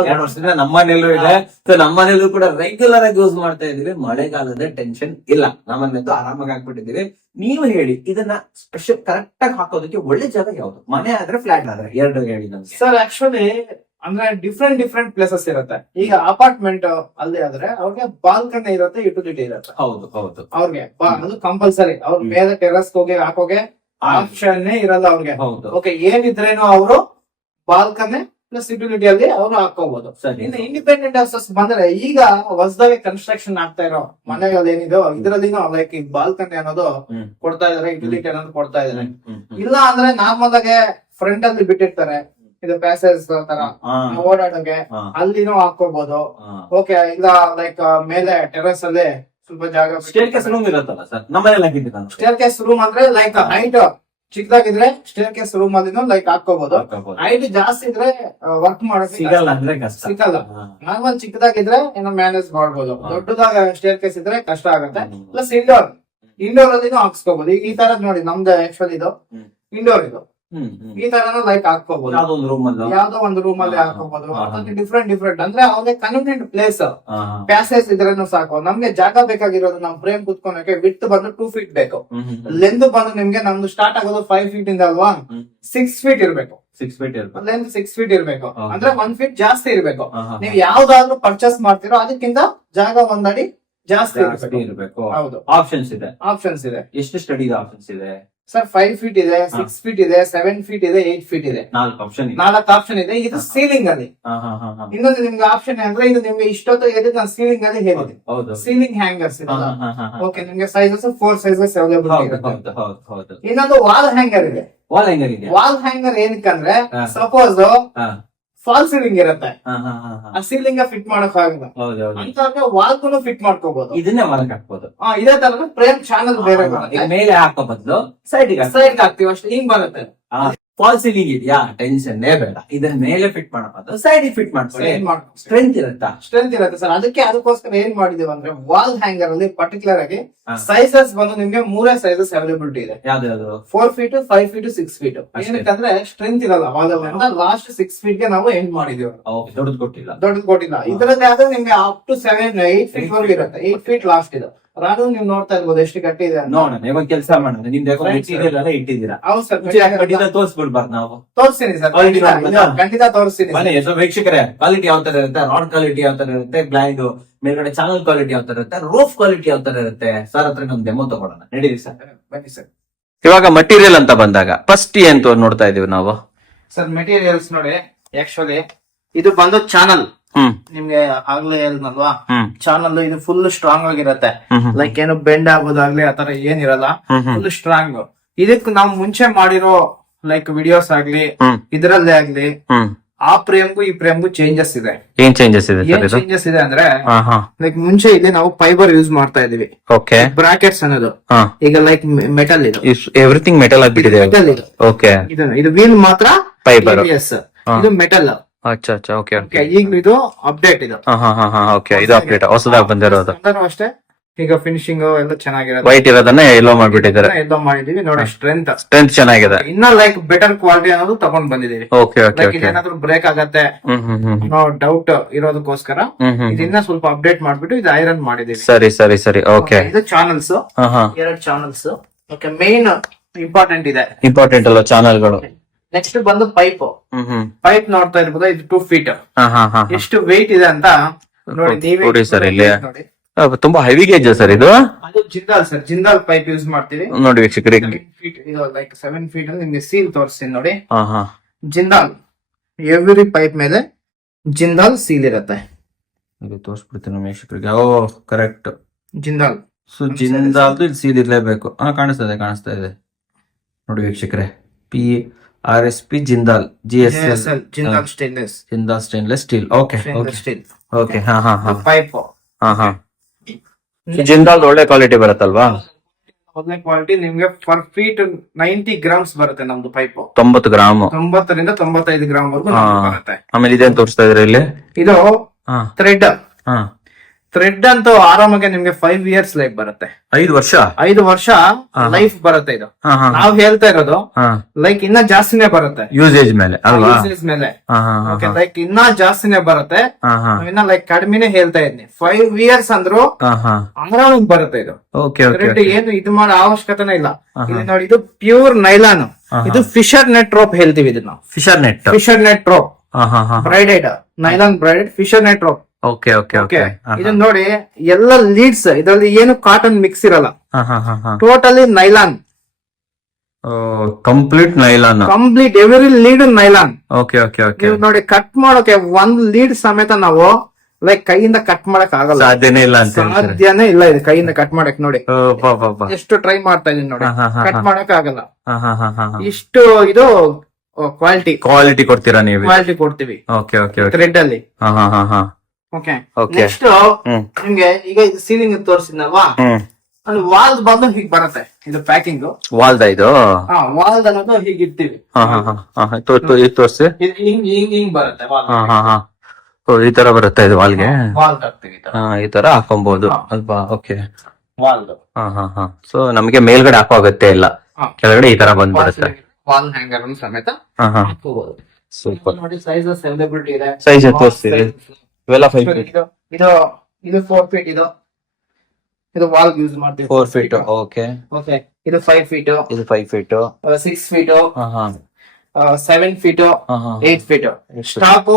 ಎರಡು ವರ್ಷದಿಂದ ನಮ್ಮ ಮನೇಲೂ ಇದೆ. ಸೊ ನಮ್ಮ ಮನೇಲೂ ಕೂಡ ರೆಗ್ಯುಲರ್ ಆಗಿ ಯೂಸ್ ಮಾಡ್ತಾ ಇದೀವಿ ಮಳೆಗಾಲದ ಟೆನ್ಷನ್ ಇಲ್ಲ. ನಮ್ಮನ್ನಂತೂ ಆರಾಮಾಗಿ ಹಾಕ್ಬಿಟ್ಟಿದೀವಿ ನೀವು ಹೇಳಿ ಇದನ್ನ ಸ್ಪೆಷಲ್ ಕರೆಕ್ಟ್ ಆಗಿ ಹಾಕೋದಕ್ಕೆ ಒಳ್ಳೆ ಜಾಗ ಯಾವ್ದು? ಮನೆ ಆದ್ರೆ ಫ್ಲಾಟ್ ಆದ್ರೆ ಎರಡು ಹೇಳಿ ನಮ್ಗೆ. ಸರ್ ಆಕ್ಚುಲಿ ಅಂದ್ರೆ ಡಿಫ್ರೆಂಟ್ ಡಿಫ್ರೆಂಟ್ ಪ್ಲೇಸಸ್ ಇರುತ್ತೆ. ಈಗ ಅಪಾರ್ಟ್ಮೆಂಟ್ ಅಲ್ಲಿ ಆದ್ರೆ ಅವ್ರಿಗೆ ಬಾಲ್ಕನಿ ಇರುತ್ತೆ ಯುಟಿಲಿಟಿ ಇರುತ್ತೆ. ಹೌದು ಹೌದು. ಅವ್ರಿಗೆ ಅದು ಕಂಪಲ್ಸರಿ ಅವ್ರ. ಮೇಲೆ ಟೆರಸ್ ಹೋಗಿ ಹಾಕೋಗೆ ಆಪ್ಷನ್ ಇರಲ್ಲ ಅವ್ರಿಗೆ. ಹೌದು. ಓಕೆ ಏನಿದ್ರೇನು ಅವರು ಬಾಲ್ಕನಿ ಪ್ಲಸ್ ಯುಟಿಲಿಟಿ ಅಲ್ಲಿ ಅವರು ಹಾಕೋಬಹುದು ಸರಿ. ಇನ್ನು ಇಂಡಿಪೆಂಡೆಂಟ್ ಹೌಸಸ್ ಬಂದ್ರೆ ಈಗ ಹೊಸದಾಗಿ ಕನ್ಸ್ಟ್ರಕ್ಷನ್ ಆಗ್ತಾ ಇರೋ ಮನೆಗಳು ಏನಿದೋ ಇದ್ರಲ್ಲಿನೂ ಲೈಕ್ ಈ ಬಾಲ್ಕನಿ ಅನ್ನೋದು ಕೊಡ್ತಾ ಇದಾರೆ ಯುಟಿಲಿಟಿ ಅನ್ನೋದು ಕೊಡ್ತಾ ಇದಾರೆ. ಇಲ್ಲ ಅಂದ್ರೆ ನಾರ್ಮಲ್ ಆಗಿ ಫ್ರಂಟ್ ಅಲ್ಲಿ ಬಿಟ್ಟಿರ್ತಾರೆ. ಇದು ಪ್ಯಾಸೇಜ್ ತರ. ಓಡಾಡೋಕೆ ಅಲ್ಲಿನೂ ಹಾಕೋಬಹುದು ಓಕೆ ಇಲ್ಲ ಲೈಕ್ ಮೇಲೆ ಟೆರಸ್ ಅಲ್ಲಿ ಸ್ವಲ್ಪ ಜಾಗ ಸ್ಟೇರ್ ಕೇಸ್ ರೂಮ್ ಇರುತ್ತಲ್ಲ ಸರ್ ಸ್ಟೇರ್ ಕೇಸ್ ರೂಮ್ ಅಂದ್ರೆ ಲೈಕ್ ಹೈಟ್ ಚಿಕ್ಕದಾಗಿದ್ರೆ ಸ್ಟೇರ್ ಕೇಸ್ ರೂಮ್ ಅಲ್ಲಿ ಲೈಕ್ ಹಾಕೋಬಹುದು. ಹೈಟ್ ಜಾಸ್ತಿ ಇದ್ರೆ ವರ್ಕ್ ಮಾಡೋಕೆ ಸಿಗಲ್ಲ ಅಂದ್ರೆ ಕಷ್ಟ. ಹಾ. ನಾರ್ಮಲ್ ಚಿಕ್ಕದಾಗಿದ್ರೆ ಏನೋ ಮ್ಯಾನೇಜ್ ಮಾಡ್ಬೋದು. ದೊಡ್ಡದಾಗ ಸ್ಟೇರ್ ಕೇಸ್ ಇದ್ರೆ ಕಷ್ಟ ಆಗುತ್ತೆ. ಪ್ಲಸ್ ಇಂಡೋರ್ ಇಂಡೋರ್ ಅಲ್ಲಿನೂ ಹಾಕ್ಸ್ಕೋಬಹುದು ಈಗ ಈ ತರದ್ ನೋಡಿ ನಮ್ದು ಆಕ್ಚುಲಿ ಇದು. ಇಂಡೋರ್ ಇದು. ಈ ತರನು ಲೈಕ್ ಹಾಕೋಬಹುದು ಯಾವ್ದೋ ಒಂದು ರೂಮ್ ಅಲ್ಲಿ? ಯಾವ್ದೋ ಒಂದು ರೂಮ್ ಅಲ್ಲಿ ಹಾಕೋಬಹುದು. ಡಿಫ್ರೆಂಟ್ ಡಿಫ್ರೆಂಟ್ ಅಂದ್ರೆ ಅವ್ರಿಗೆ ಕನ್ವೀನಿಯಂಟ್ ಪ್ಲೇಸ್. ಪ್ಯಾಸೇಜ್ ಇದ್ರೂ ಸಾಕು. ನಮ್ಗೆ ಜಾಗ ಬೇಕಾಗಿರೋದು ನಮ್ ಫ್ರೇಮ್ ಕುತ್ಕೊಳಕ್ಕೆ ವಿತ್ ಬಂದು ಟೂ ಫೀಟ್ ಬೇಕು. ಲೆಂತ್ ಬಂದು ನಿಮ್ಗೆ ನಮ್ದು ಸ್ಟಾರ್ಟ್ ಆಗೋದು ಫೈವ್ ಫೀಟ್ ಇಂದ ಅಲ್ವಾ. ಸಿಕ್ಸ್ ಫೀಟ್ ಇರ್ಬೇಕು. ಸಿಕ್ಸ್ ಫೀಟ್ ಇರ್ಬೇಕು. ಲೆಂತ್ ಸಿಕ್ಸ್ ಫೀಟ್ ಇರ್ಬೇಕು. ಅಂದ್ರೆ ಒನ್ ಫೀಟ್ ಜಾಸ್ತಿ ಇರ್ಬೇಕು. ನೀವು ಯಾವ್ದಾದ್ರು ಪರ್ಚೇಸ್ ಮಾಡ್ತೀರೋ ಅದಕ್ಕಿಂತ ಜಾಗ ಒಂದಡಿ ಜಾಸ್ತಿ ಇರ್ಬೇಕು. ಹೌದು. ಆಪ್ಷನ್ಸ್ ಇದೆ. ಆಪ್ಷನ್ಸ್ ಇದೆ. ಎಷ್ಟು ಸ್ಟಡಿ ಆಪ್ಷನ್ಸ್ ಇದೆ? ಸರ್ ಫೈವ್ ಫೀಟ್ ಇದೆ ಸಿಕ್ಸ್ ಫೀಟ್ ಇದೆ ಸೆವೆನ್ ಫೀಟ್ ಇದೆ ಏಟ್ ಫೀಟ್ ಇದೆ. ನಾಲ್ಕು ಆಪ್ಷನ್ ಇದೆ. ನಾಲ್ಕು ಆಪ್ಷನ್ ಇದೆ. ಇದು ಸೀಲಿಂಗ್ ಅಲ್ಲಿ. ಇನ್ನೊಂದು ನಿಮ್ಗೆ ಆಪ್ಷನ್ ಅಂದ್ರೆ ಇದು ನಿಮ್ಗೆ ಇಷ್ಟೊತ್ತು ಇದೆ ನಾನು ಸೀಲಿಂಗ್ ಅಲ್ಲಿ ಹೇಳಿದೆ. Ceiling hangers. ಓಕೆ ನಿಮ್ಗೆ ಸೈಜಸ್ ಫೋರ್ ಸೈಜಸ್ ಅವೈಲೇಬಲ್ ಇನ್ನೊಂದು ವಾಲ್ ಹ್ಯಾಂಗರ್ ಇದೆ. ವಾಲ್ ಹ್ಯಾಂಗರ್ ಇದೆ. ವಾಲ್ ಹ್ಯಾಂಗರ್ ಏನಕ್ಕಂದ್ರೆ. ಸಪೋಸ್ ಫಾಲ್ ಸೀಲಿಂಗ್ ಇರುತ್ತೆ. ಆ ಸೀಲಿಂಗ್ ಫಿಟ್ ಮಾಡಕ್ ಆಗಲ್ಲ. ಅಂತ ವಾಲ್ಗೂ ಫಿಟ್ ಮಾಡ್ಕೋಬಹುದು ಇದನ್ನೇ ಹೊರಗೆ ಹಾಕ್ಬೋದು ಆ, ಇದೇ ತರ ಪ್ರೇಮ್ ಚಾನಲ್ ಬೇರೆ ಮೇಲೆ ಹಾಕೋ ಬದಲು ಸೈಡ್ ಸೈಡ್ ಹಾಕ್ತಿವಿ ಅಷ್ಟೇ. ಹಿಂಗ್ ಬರುತ್ತೆ. ಫಾಲ್ ಸೀಲಿಂಗ್ ಇದೆಯಾ ಟೆನ್ಷನ್ ಬೇಡ. ಇದನ್ನ ಮೇಲೆ ಫಿಟ್ ಮಾಡಬಾರ್ದು ಸೈಡ್ ಫಿಟ್ ಮಾಡ್ಕೊಳ್ಳಿ. ಸ್ಟ್ರೆಂತ್ ಇರುತ್ತಾ? ಸ್ಟ್ರೆಂತ್ ಇರುತ್ತೆ ಸರ್ ಅದಕ್ಕೆ ಅದಕ್ಕೋಸ್ಕರ ಏನ್ ಮಾಡಿದೀವಿ ಅಂದ್ರೆ ವಾಲ್ ಹ್ಯಾಂಗರ್ ಅಲ್ಲಿ ಪರ್ಟಿಕ್ಯುಲರ್ ಆಗಿ. ಸೈಜಸ್ ಬಂದು ನಿಮ್ಗೆ ಮೂರೇ ಸೈಜಸ್ ಅವೈಲಬಿಲಿಟಿ ಇದೆ. ಯಾವ್ದು four feet five feet six feet. ಏನಕ್ಕಂದ್ರೆ strength ಇರಲ್ಲ ವಾಲ್ ಲಾಸ್ಟ್ ಸಿಕ್ಸ್ ಫೀಟ್ಗೆ ನಾವು ಎಂಡ್ ಮಾಡಿದೀವಿ? ದೊಡ್ಡದು ಕೊಟ್ಟಿಲ್ಲ. ದೊಡ್ಡದು ಕೊಟ್ಟಿಲ್ಲ. ಇದ್ರದ್ದೇ ಆದ್ರೆ ನಿಮ್ಗೆ up to seven eight feet ವರ್ಗೂ ಇರುತ್ತೆ. ಏಟ್ ಫೀಟ್ ಲಾಸ್ಟ್ ಇದು. ರಾಡು ನೀವು ನೋಡ್ತಾ ಇರ್ಬೋದು ಎಷ್ಟು ಗಟ್ಟಿ ಇದೆ ನೋಡೋಣ ಇವಾಗ ಕೆಲಸ ಮಾಡೋಣ. ನಿಮ್ದು ಮೆಟೀರಿಯಲ್ ಎಲ್ಲ ಇಟ್ಟಿದ್ದೀರಾ? ಹೌದು ಸರ್ ಖಂಡಿತ. ತೋರಿಸ್ಬಿಡ್ಬಾರ್ದು ನಾವು? ತೋರಿಸ್ತೀನಿ ಸರ್ ಕ್ವಾಲಿಟಿ ಖಂಡಿತ. ತೋರಿಸ್ತೀನಿ sir. ಸೊ ವೀಕ್ಷಕರೇ ಕ್ವಾಲಿಟಿ ಯಾವ ತರ ಇರುತ್ತೆ? ರಾಡ್ ಕ್ವಾಲಿಟಿ ಯಾವ ತರ ಇರುತ್ತೆ? ಬ್ಲೈಂಡ್ ಮೇಲ್ಗಡೆ ಚಾನಲ್ ಕ್ವಾಲಿಟಿ ಯಾವ ತರ ಇರುತ್ತೆ? ರೂಫ್ ಕ್ವಾಲಿಟಿ ಯಾವ ತರ ಇರುತ್ತೆ? ಸರ್ ಹತ್ರ ನಮ್ ಡೆಮೋ ತಗೊಳ್ಳೋಣ ನಡೀರಿ ಸರ್ ಬನ್ನಿ ಸರ್ ಇವಾಗ ಮಟೀರಿಯಲ್ ಅಂತ ಬಂದಾಗ ಫಸ್ಟ್ ಏನ್ ನೋಡ್ತಾ ಇದೀವಿ ನಾವು? ಸರ್ ಮೆಟೀರಿಯಲ್ಸ್ ನೋಡಿ ಆಕ್ಚುಲಿ ಇದು ಬಂದು ಚಾನಲ್ ನಿಮ್ಗೆ ಆಗ್ಲೇ ಹೇಳಿದ್ನಲ್ವಾ? ಹ್ಮ್. ಚಾನಲ್ ಇದು ಫುಲ್ ಸ್ಟ್ರಾಂಗ್ ಆಗಿರತ್ತೆ. ಲೈಕ್ ಏನು ಬೆಂಡ್ ಆಗೋದಾಗ್ಲಿ ಆತರ ಏನಿರಲ್ಲ ಫುಲ್ ಸ್ಟ್ರಾಂಗ್ ಇದಕ್ ನಾವ್ ಮುಂಚೆ ಮಾಡಿರೋ ಲೈಕ್ ವಿಡಿಯೋಸ್ ಆಗ್ಲಿ. ಇದರಲ್ಲೇ ಆಗ್ಲಿ ಆ ಪ್ರೇಮ್ಗೂ ಈ ಪ್ರೇಮ್ಗೂ ಚೇಂಜಸ್ ಇದೆ. ಏನ್ ಚೇಂಜಸ್ ಇದೆ ಏನ್ ಚೇಂಜಸ್ ಇದೆ ಅಂದ್ರೆ ಲೈಕ್ ಮುಂಚೆ ಇಲ್ಲಿ ನಾವು ಫೈಬರ್ ಯೂಸ್ ಮಾಡ್ತಾ ಇದೀವಿ. ಓಕೆ ಬ್ರಾಕೆಟ್ಸ್ ಅನ್ನೋದು. ಈಗ ಲೈಕ್ ಮೆಟಲ್ ಇದು. ಎವ್ರಿಥಿಂಗ್ ಮೆಟಲ್ ಆಗ್ಬಿಟ್ಟಿದೆ ಮೆಟಲ್ ಇದು. ಓಕೆ ಇದು ವೀಲ್ ಮಾತ್ರ ಫೈಬರ್ ಎಸ್ ಇದು ಮೆಟಲ್ ಅಚ್ಚಾ ಅಚ್ಚಾ ಓಕೆ ಓಕೆ. ಈಗ ಇದು ಅಪ್ಡೇಟ್ ಇದು. ಹಾ ಹಾ ಹಾ ಹಾ ಓಕೆ ಇದು ಅಪ್ಡೇಟ್ ಹೊಸದಾಗಿ ಬಂದಿರೋದು. ಅಂದ್ರೂ ಅಷ್ಟೇ. ಈಗ ಫಿನಿಶಿಂಗ್ ಎಲ್ಲ ಚೆನ್ನಾಗಿರೋದು. ವೈಟ್ ಇರೋದನ್ನ ಎಲ್ಲೋ ಮಾಡ್ಬಿಟ್ಟಿದ್ದಾರೆ. ಎಲ್ಲೋ ಮಾಡಿದೀವಿ ನೋಡಿ ಸ್ಟ್ರೆಂತ್ ಸ್ಟ್ರೆಂತ್ ಚೆನ್ನಾಗಿದೆ. ಇನ್ನ ಲೈಕ್ ಬೆಟರ್ ಕ್ವಾಲಿಟಿ ಅನ್ನೋದು ತಗೊಂಡ್ ಬಂದಿದೀವಿ ಓಕೆ ಓಕೆ ಏನಾದ್ರು ಬ್ರೇಕ್ ಆಗತ್ತೆ ಅನ್ನೋ ಡೌಟ್ ಇರೋದಕ್ಕೋಸ್ಕರ ಇದನ್ನ ಸ್ವಲ್ಪ ಅಪ್ಡೇಟ್ ಮಾಡ್ಬಿಟ್ಟು ಇದು ಐರನ್ ಮಾಡಿದೀವಿ ಸರಿ ಸರಿ ಸರಿ. ಓಕೆ. ಇದು ಚಾನಲ್ಸ್ ಎರಡು ಚಾನಲ್ಸ್ ಓಕೆ ಮೇನ್ ಇಂಪಾರ್ಟೆಂಟ್ ಇದೆ. ಇಂಪಾರ್ಟೆಂಟ್ ಅಲ್ಲ ಚಾನಲ್ಗಳು ನೆಕ್ಸ್ಟ್ ಬಂದು ಪೈಪ್ ಪೈಪ್ ನೋಡ್ತಾ ಇರ್ಬೋದು ಇದು ಟೂ ಫೀಟ್ ಎಷ್ಟು ವೆಯ್ಟ್ ಇದೆ ಅಂತ ನೋಡಿ ನೀವೇ sir ಇಲ್ಲಿ. ನೋಡಿ. ತುಂಬಾ ಹೆವಿ ಗೇಜ್ ಸರ್ ಇದು? ಅದು Jindal sir Jindal pipe use ಮಾಡ್ತೀವಿ. ನೋಡಿ ವೀಕ್ಷಕರಿಗೆ ಫೀಟ್ ಇದು ಲೈಕ್ ಸೆವೆನ್ ಫೀಟ್ ಅಲ್ಲಿ ನಿಮ್ಗೆ ಸೀಲ್ ತೋರಿಸ್ತೀನಿ ನೋಡಿ. ಜಿಂದಾಲ್. ಎವ್ರಿ ಪೈಪ್ ಮೇಲೆ ಜಿಂದಾಲ್ ಸೀಲ್ ಇರುತ್ತೆ. ತೋರಿಸ್ಬಿಡ್ತೀನಿ ವೀಕ್ಷಕರಿಗೆ. ಓ correct Jindal. So Jindal seal ಇರಲೇಬೇಕು. ಹಾ ಕಾಣಿಸ್ತಾ ಇದೆ ಕಾಣಿಸ್ತಾ ಇದೆ. ನೋಡಿ ವೀಕ್ಷಕರೇ P R S P Jindal G S L Jindal stainless Jindal stainless steel okay steel okay ಹಾ ಹಾ ಹಾ. ಪೈಪ್ ಹಾ ಹಾ. ಜಿಂದಾಲ್ ಒಳ್ಳೆ ಕ್ವಾಲಿಟಿ ಬರುತ್ತಲ್ವಾ? ಒಳ್ಳೆ ಕ್ವಾಲಿಟಿ ನಿಮ್ಗೆ ಪರ್ ಫೀಟ್ ನೈಂಟಿ ಗ್ರಾಮ್ಸ್ ಬರುತ್ತೆ ನಮ್ದು ಪೈಪ್ ತೊಂಬತ್ತು ಗ್ರಾಮ್. ತೊಂಬತ್ತರಿಂದ ತೊಂಬತ್ತೈದು ಗ್ರಾಮ್ ವರೆಗೂ ಬರುತ್ತೆ. ಆಮೇಲೆ ಇದೇನ್ ತೋರಿಸ್ತಾ ಇದ್ರೆ ಇಲ್ಲಿ? ಇದು ಹಾ. ಥ್ರೆಡ್ ಹಾ. ಥ್ರೆಡ್ ಅಂತೂ ಆರಾಮಾಗಿ ನಿಮ್ಗೆ ಫೈವ್ ಇಯರ್ಸ್ ಲೈಫ್ ಬರುತ್ತೆ. ಐದು ವರ್ಷ? ಐದು ವರ್ಷ ಲೈಫ್ ಬರುತ್ತೆ ಇದು. ನಾವ್ ಹೇಳ್ತಾ ಇರೋದು ಲೈಕ್ ಇನ್ನ ಜಾಸ್ತಿನೇ ಬರುತ್ತೆ. ಯೂಸೇಜ್ ಮೇಲೆ Usage ಮೇಲೆ. ಲೈಕ್ ಇನ್ನ ಜಾಸ್ತಿನೇ ಬರುತ್ತೆ. ಇನ್ನ ಲೈಕ್ ಕಡಿಮೆನೆ ಹೇಳ್ತಾ ಇದ್ನಿ. ಫೈವ್ ಇಯರ್ಸ್ ಅಂದ್ರು ಆರಾಮಾಗಿ ಬರುತ್ತೆ ಇದು. ಥ್ರೆಡ್ ಏನು ಇದು ಮಾಡೋ ಅವಶ್ಯಕತೆನೇ ಇಲ್ಲ. ನೋಡಿ ಇದು ಪ್ಯೂರ್ ನೈಲಾನ್ ಇದು ಫಿಶರ್ ನೆಟ್ ರೋಪ್ ಹೇಳ್ತೀವಿ ಇದನ್ನ. Fisher net fisher net rope braided nylon braided fisher net rope okay okay okay ಇದನ್ನ ನೋಡಿ ಎಲ್ಲ ಲೀಡ್ಸ್ ಇದರಲ್ಲಿ ಏನು ಕಾಟನ್ ಮಿಕ್ಸ್ ಇರಲ್ಲ. Totally nylon complete nylon complete every lead nylon okay okay okay. ನೋಡಿ cut ಮಾಡೋಕೆ ಒಂದ್ ಲೀಡ್ ಸಮೇತ ನಾವು ಲೈಕ್ ಕೈಯಿಂದ ಕಟ್ ಮಾಡಕ್ ಆಗಲ್ಲ. ಸಾಧ್ಯನೇ ಇಲ್ಲ ಅಂತ ಸಾಧ್ಯನೇ ಇಲ್ಲ ಇದು ಕೈಯಿಂದ ಕಟ್ ಮಾಡಕ್ ನೋಡಿ. ಎಷ್ಟು ಟ್ರೈ ಮಾಡ್ತಾ ಇದೀನಿ ನೋಡಿ. ಕಟ್. ಮಾಡಕ್ ಆಗಲ್ಲ. ಇಷ್ಟು ಇದು ಕ್ವಾಲಿಟಿ ಕ್ವಾಲಿಟಿ ಕೊಡ್ತೀರಾ ನೀವು? ಕ್ವಾಲಿಟಿ ಕೊಡ್ತೀವಿ. ಓಕೆ ಓಕೆ ಥ್ರೆಡ್ ಅಲ್ಲಿ. ಹಾ ಹಾ ಹಾ ಹಾ ಓಕೆ ಓಕೆ ನೆಕ್ಸ್ಟ್ ನಿಮ್ಗೆ ಈಗ ಇದು ಸೀಲಿಂಗ್ ತೋರಿಸಿದ್ನಲ್ವಾ? ಹ್ಮ್. ಅಲ್ಲಿ ವಾಲ್ ಬಂದು ಹೀಗ್ ಬರುತ್ತೆ. ಇದು ಪ್ಯಾಕಿಂಗ್ ವಾಲ್ದ ಇದು? ವಾಲ್ ಅನ್ನೋದು ಹೀಗ್ ಇಡ್ತೀವಿ. ಹಾ ಹಾ ಹಾ. ಹಾ ತೋರ್ಸಿ. ಇದು ಹಿಂಗ್ ಹಿಂಗ್ ಹಿಂಗ್ ಬರುತ್ತೆ ವಾಲ್ ಹಾ ಹಾ ಹಾ. ಓ ಈ ತರ ಬರುತ್ತೆ ಇದು ವಾಲ್ಗೆ ವಾಲ್ ಹಾಕ್ತೀವಿ ಹಾ ಈ ತರ ಹಾಕೊಂಬೋದು. ಅಲ್ವಾ? ಓಕೆ ವಾಲ್ ಹಾ ಹಾ ಹಾ. ಸೊ ನಮಗೆ ಮೇಲ್ಗಡೆ ಹಾಕೋ ಅಗತ್ಯ ಇಲ್ಲ. ಹಾ. ಕೆಳಗಡೆ ಈ ತರ ಬಂದ್ ಬರುತ್ತೆ. ವಾಲ್ ಹ್ಯಾಂಗರ್ ಸಮೇತ ಹಾ ಹಾ. ಹಾಕೋಬಹುದು ಸೂಪರ್ ನೋಡಿ ಸೈಜಸ್ ಅವೈಲಬಿಲಿಟಿ ಇದೆ. ಸೈಜ್ ತೋರಿಸ್ತೀರಿ ಇವೆಲ್ಲ ಫೈವ್ ಫೀಟ್ ಇದು ಇದು ಇದು ಫೋರ್ ಫೀಟ್ ಇದು ಇದು ವಾಲ್ ಯೂಸ್ ಮಾಡ್ತೀವಿ. ಫೋರ್ ಫೀಟ್ ಓಕೆ ಓಕೆ ಇದು ಫೈವ್ ಫೀಟ್ ಇದು five feet six feet seven feet eight feet stock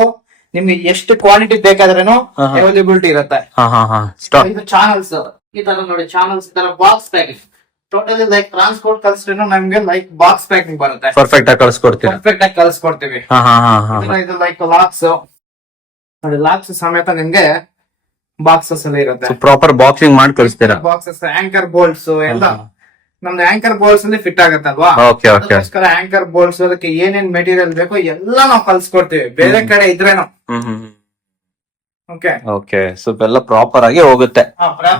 ನಿಮ್ಗೆ ಎಷ್ಟು ಕ್ವಾಂಟಿಟಿ ಬೇಕಾದ್ರೂ ಅವೈಲೇಬಿಲಿಟಿ. ಇರುತ್ತೆ. ಹಾ ಸ್ಟಾಪ್ ಇದು ಚಾನಲ್ಸ್ ಈ ತರ ನೋಡಿ ಚಾನಲ್ಸ್ ತರ box packing totally like transport ಕಲ್ಸ್ರೇನು ನಮ್ಗೆ ಲೈಕ್ ಬಾಕ್ಸ್ ಪ್ಯಾಕಿಂಗ್ ಬರುತ್ತೆ. ಪರ್ಫೆಕ್ಟ್ ಆಗಿ ಕಳ್ಸ್ಕೊಡ್ತೀವಿ ಪರ್ಫೆಕ್ಟ್ ಆಗಿ ಕಳ್ಸ್ಕೊಡ್ತೀವಿ. ಇದು ಲೈಕ್ ಲಾಕ್ಸ್ ಲಾಕ್ಸ್ ಸಮೇತ ನಿಮ್ಗೆ ಬಾಕ್ಸಸ್ ಎಲ್ಲ ಇರುತ್ತೆ. ಪ್ರಾಪರ್ ಬಾಕ್ಸಿಂಗ್ ಮಾಡಿ ಕಳಿಸ್ತೀರಾ? ಬಾಕ್ಸಸ್ ಆಂಕರ್ ಬೋಲ್ಟ್ಸ್ ಎಲ್ಲ. ನಮ್ದು ಆಂಕರ್ ಬೋಲ್ಸ್ ಅಲ್ಲಿ ಫಿಟ್ ಆಗತ್ತಲ್ವಾ ಓಕೆ ಓಕೆ ಅದಕ್ಕೋಸ್ಕರ ಆಂಕರ್ ಬೋಲ್ಟ್ಸ್ ಅದಕ್ಕೆ ಏನೇನ್ ಮೆಟೀರಿಯಲ್ ಬೇಕೋ ಎಲ್ಲ ನಾವು ಕಲ್ಸ್ಕೊಡ್ತೀವಿ. ಬೇರೆ ಕಡೆ ಇದ್ರೇನು. ಹ್ಮ್ ಹ್ಮ್ ಓಕೆ ಓಕೆ ಸ್ವಲ್ಪ ಎಲ್ಲ ಪ್ರಾಪರ್ ಆಗಿ ಹೋಗುತ್ತೆ.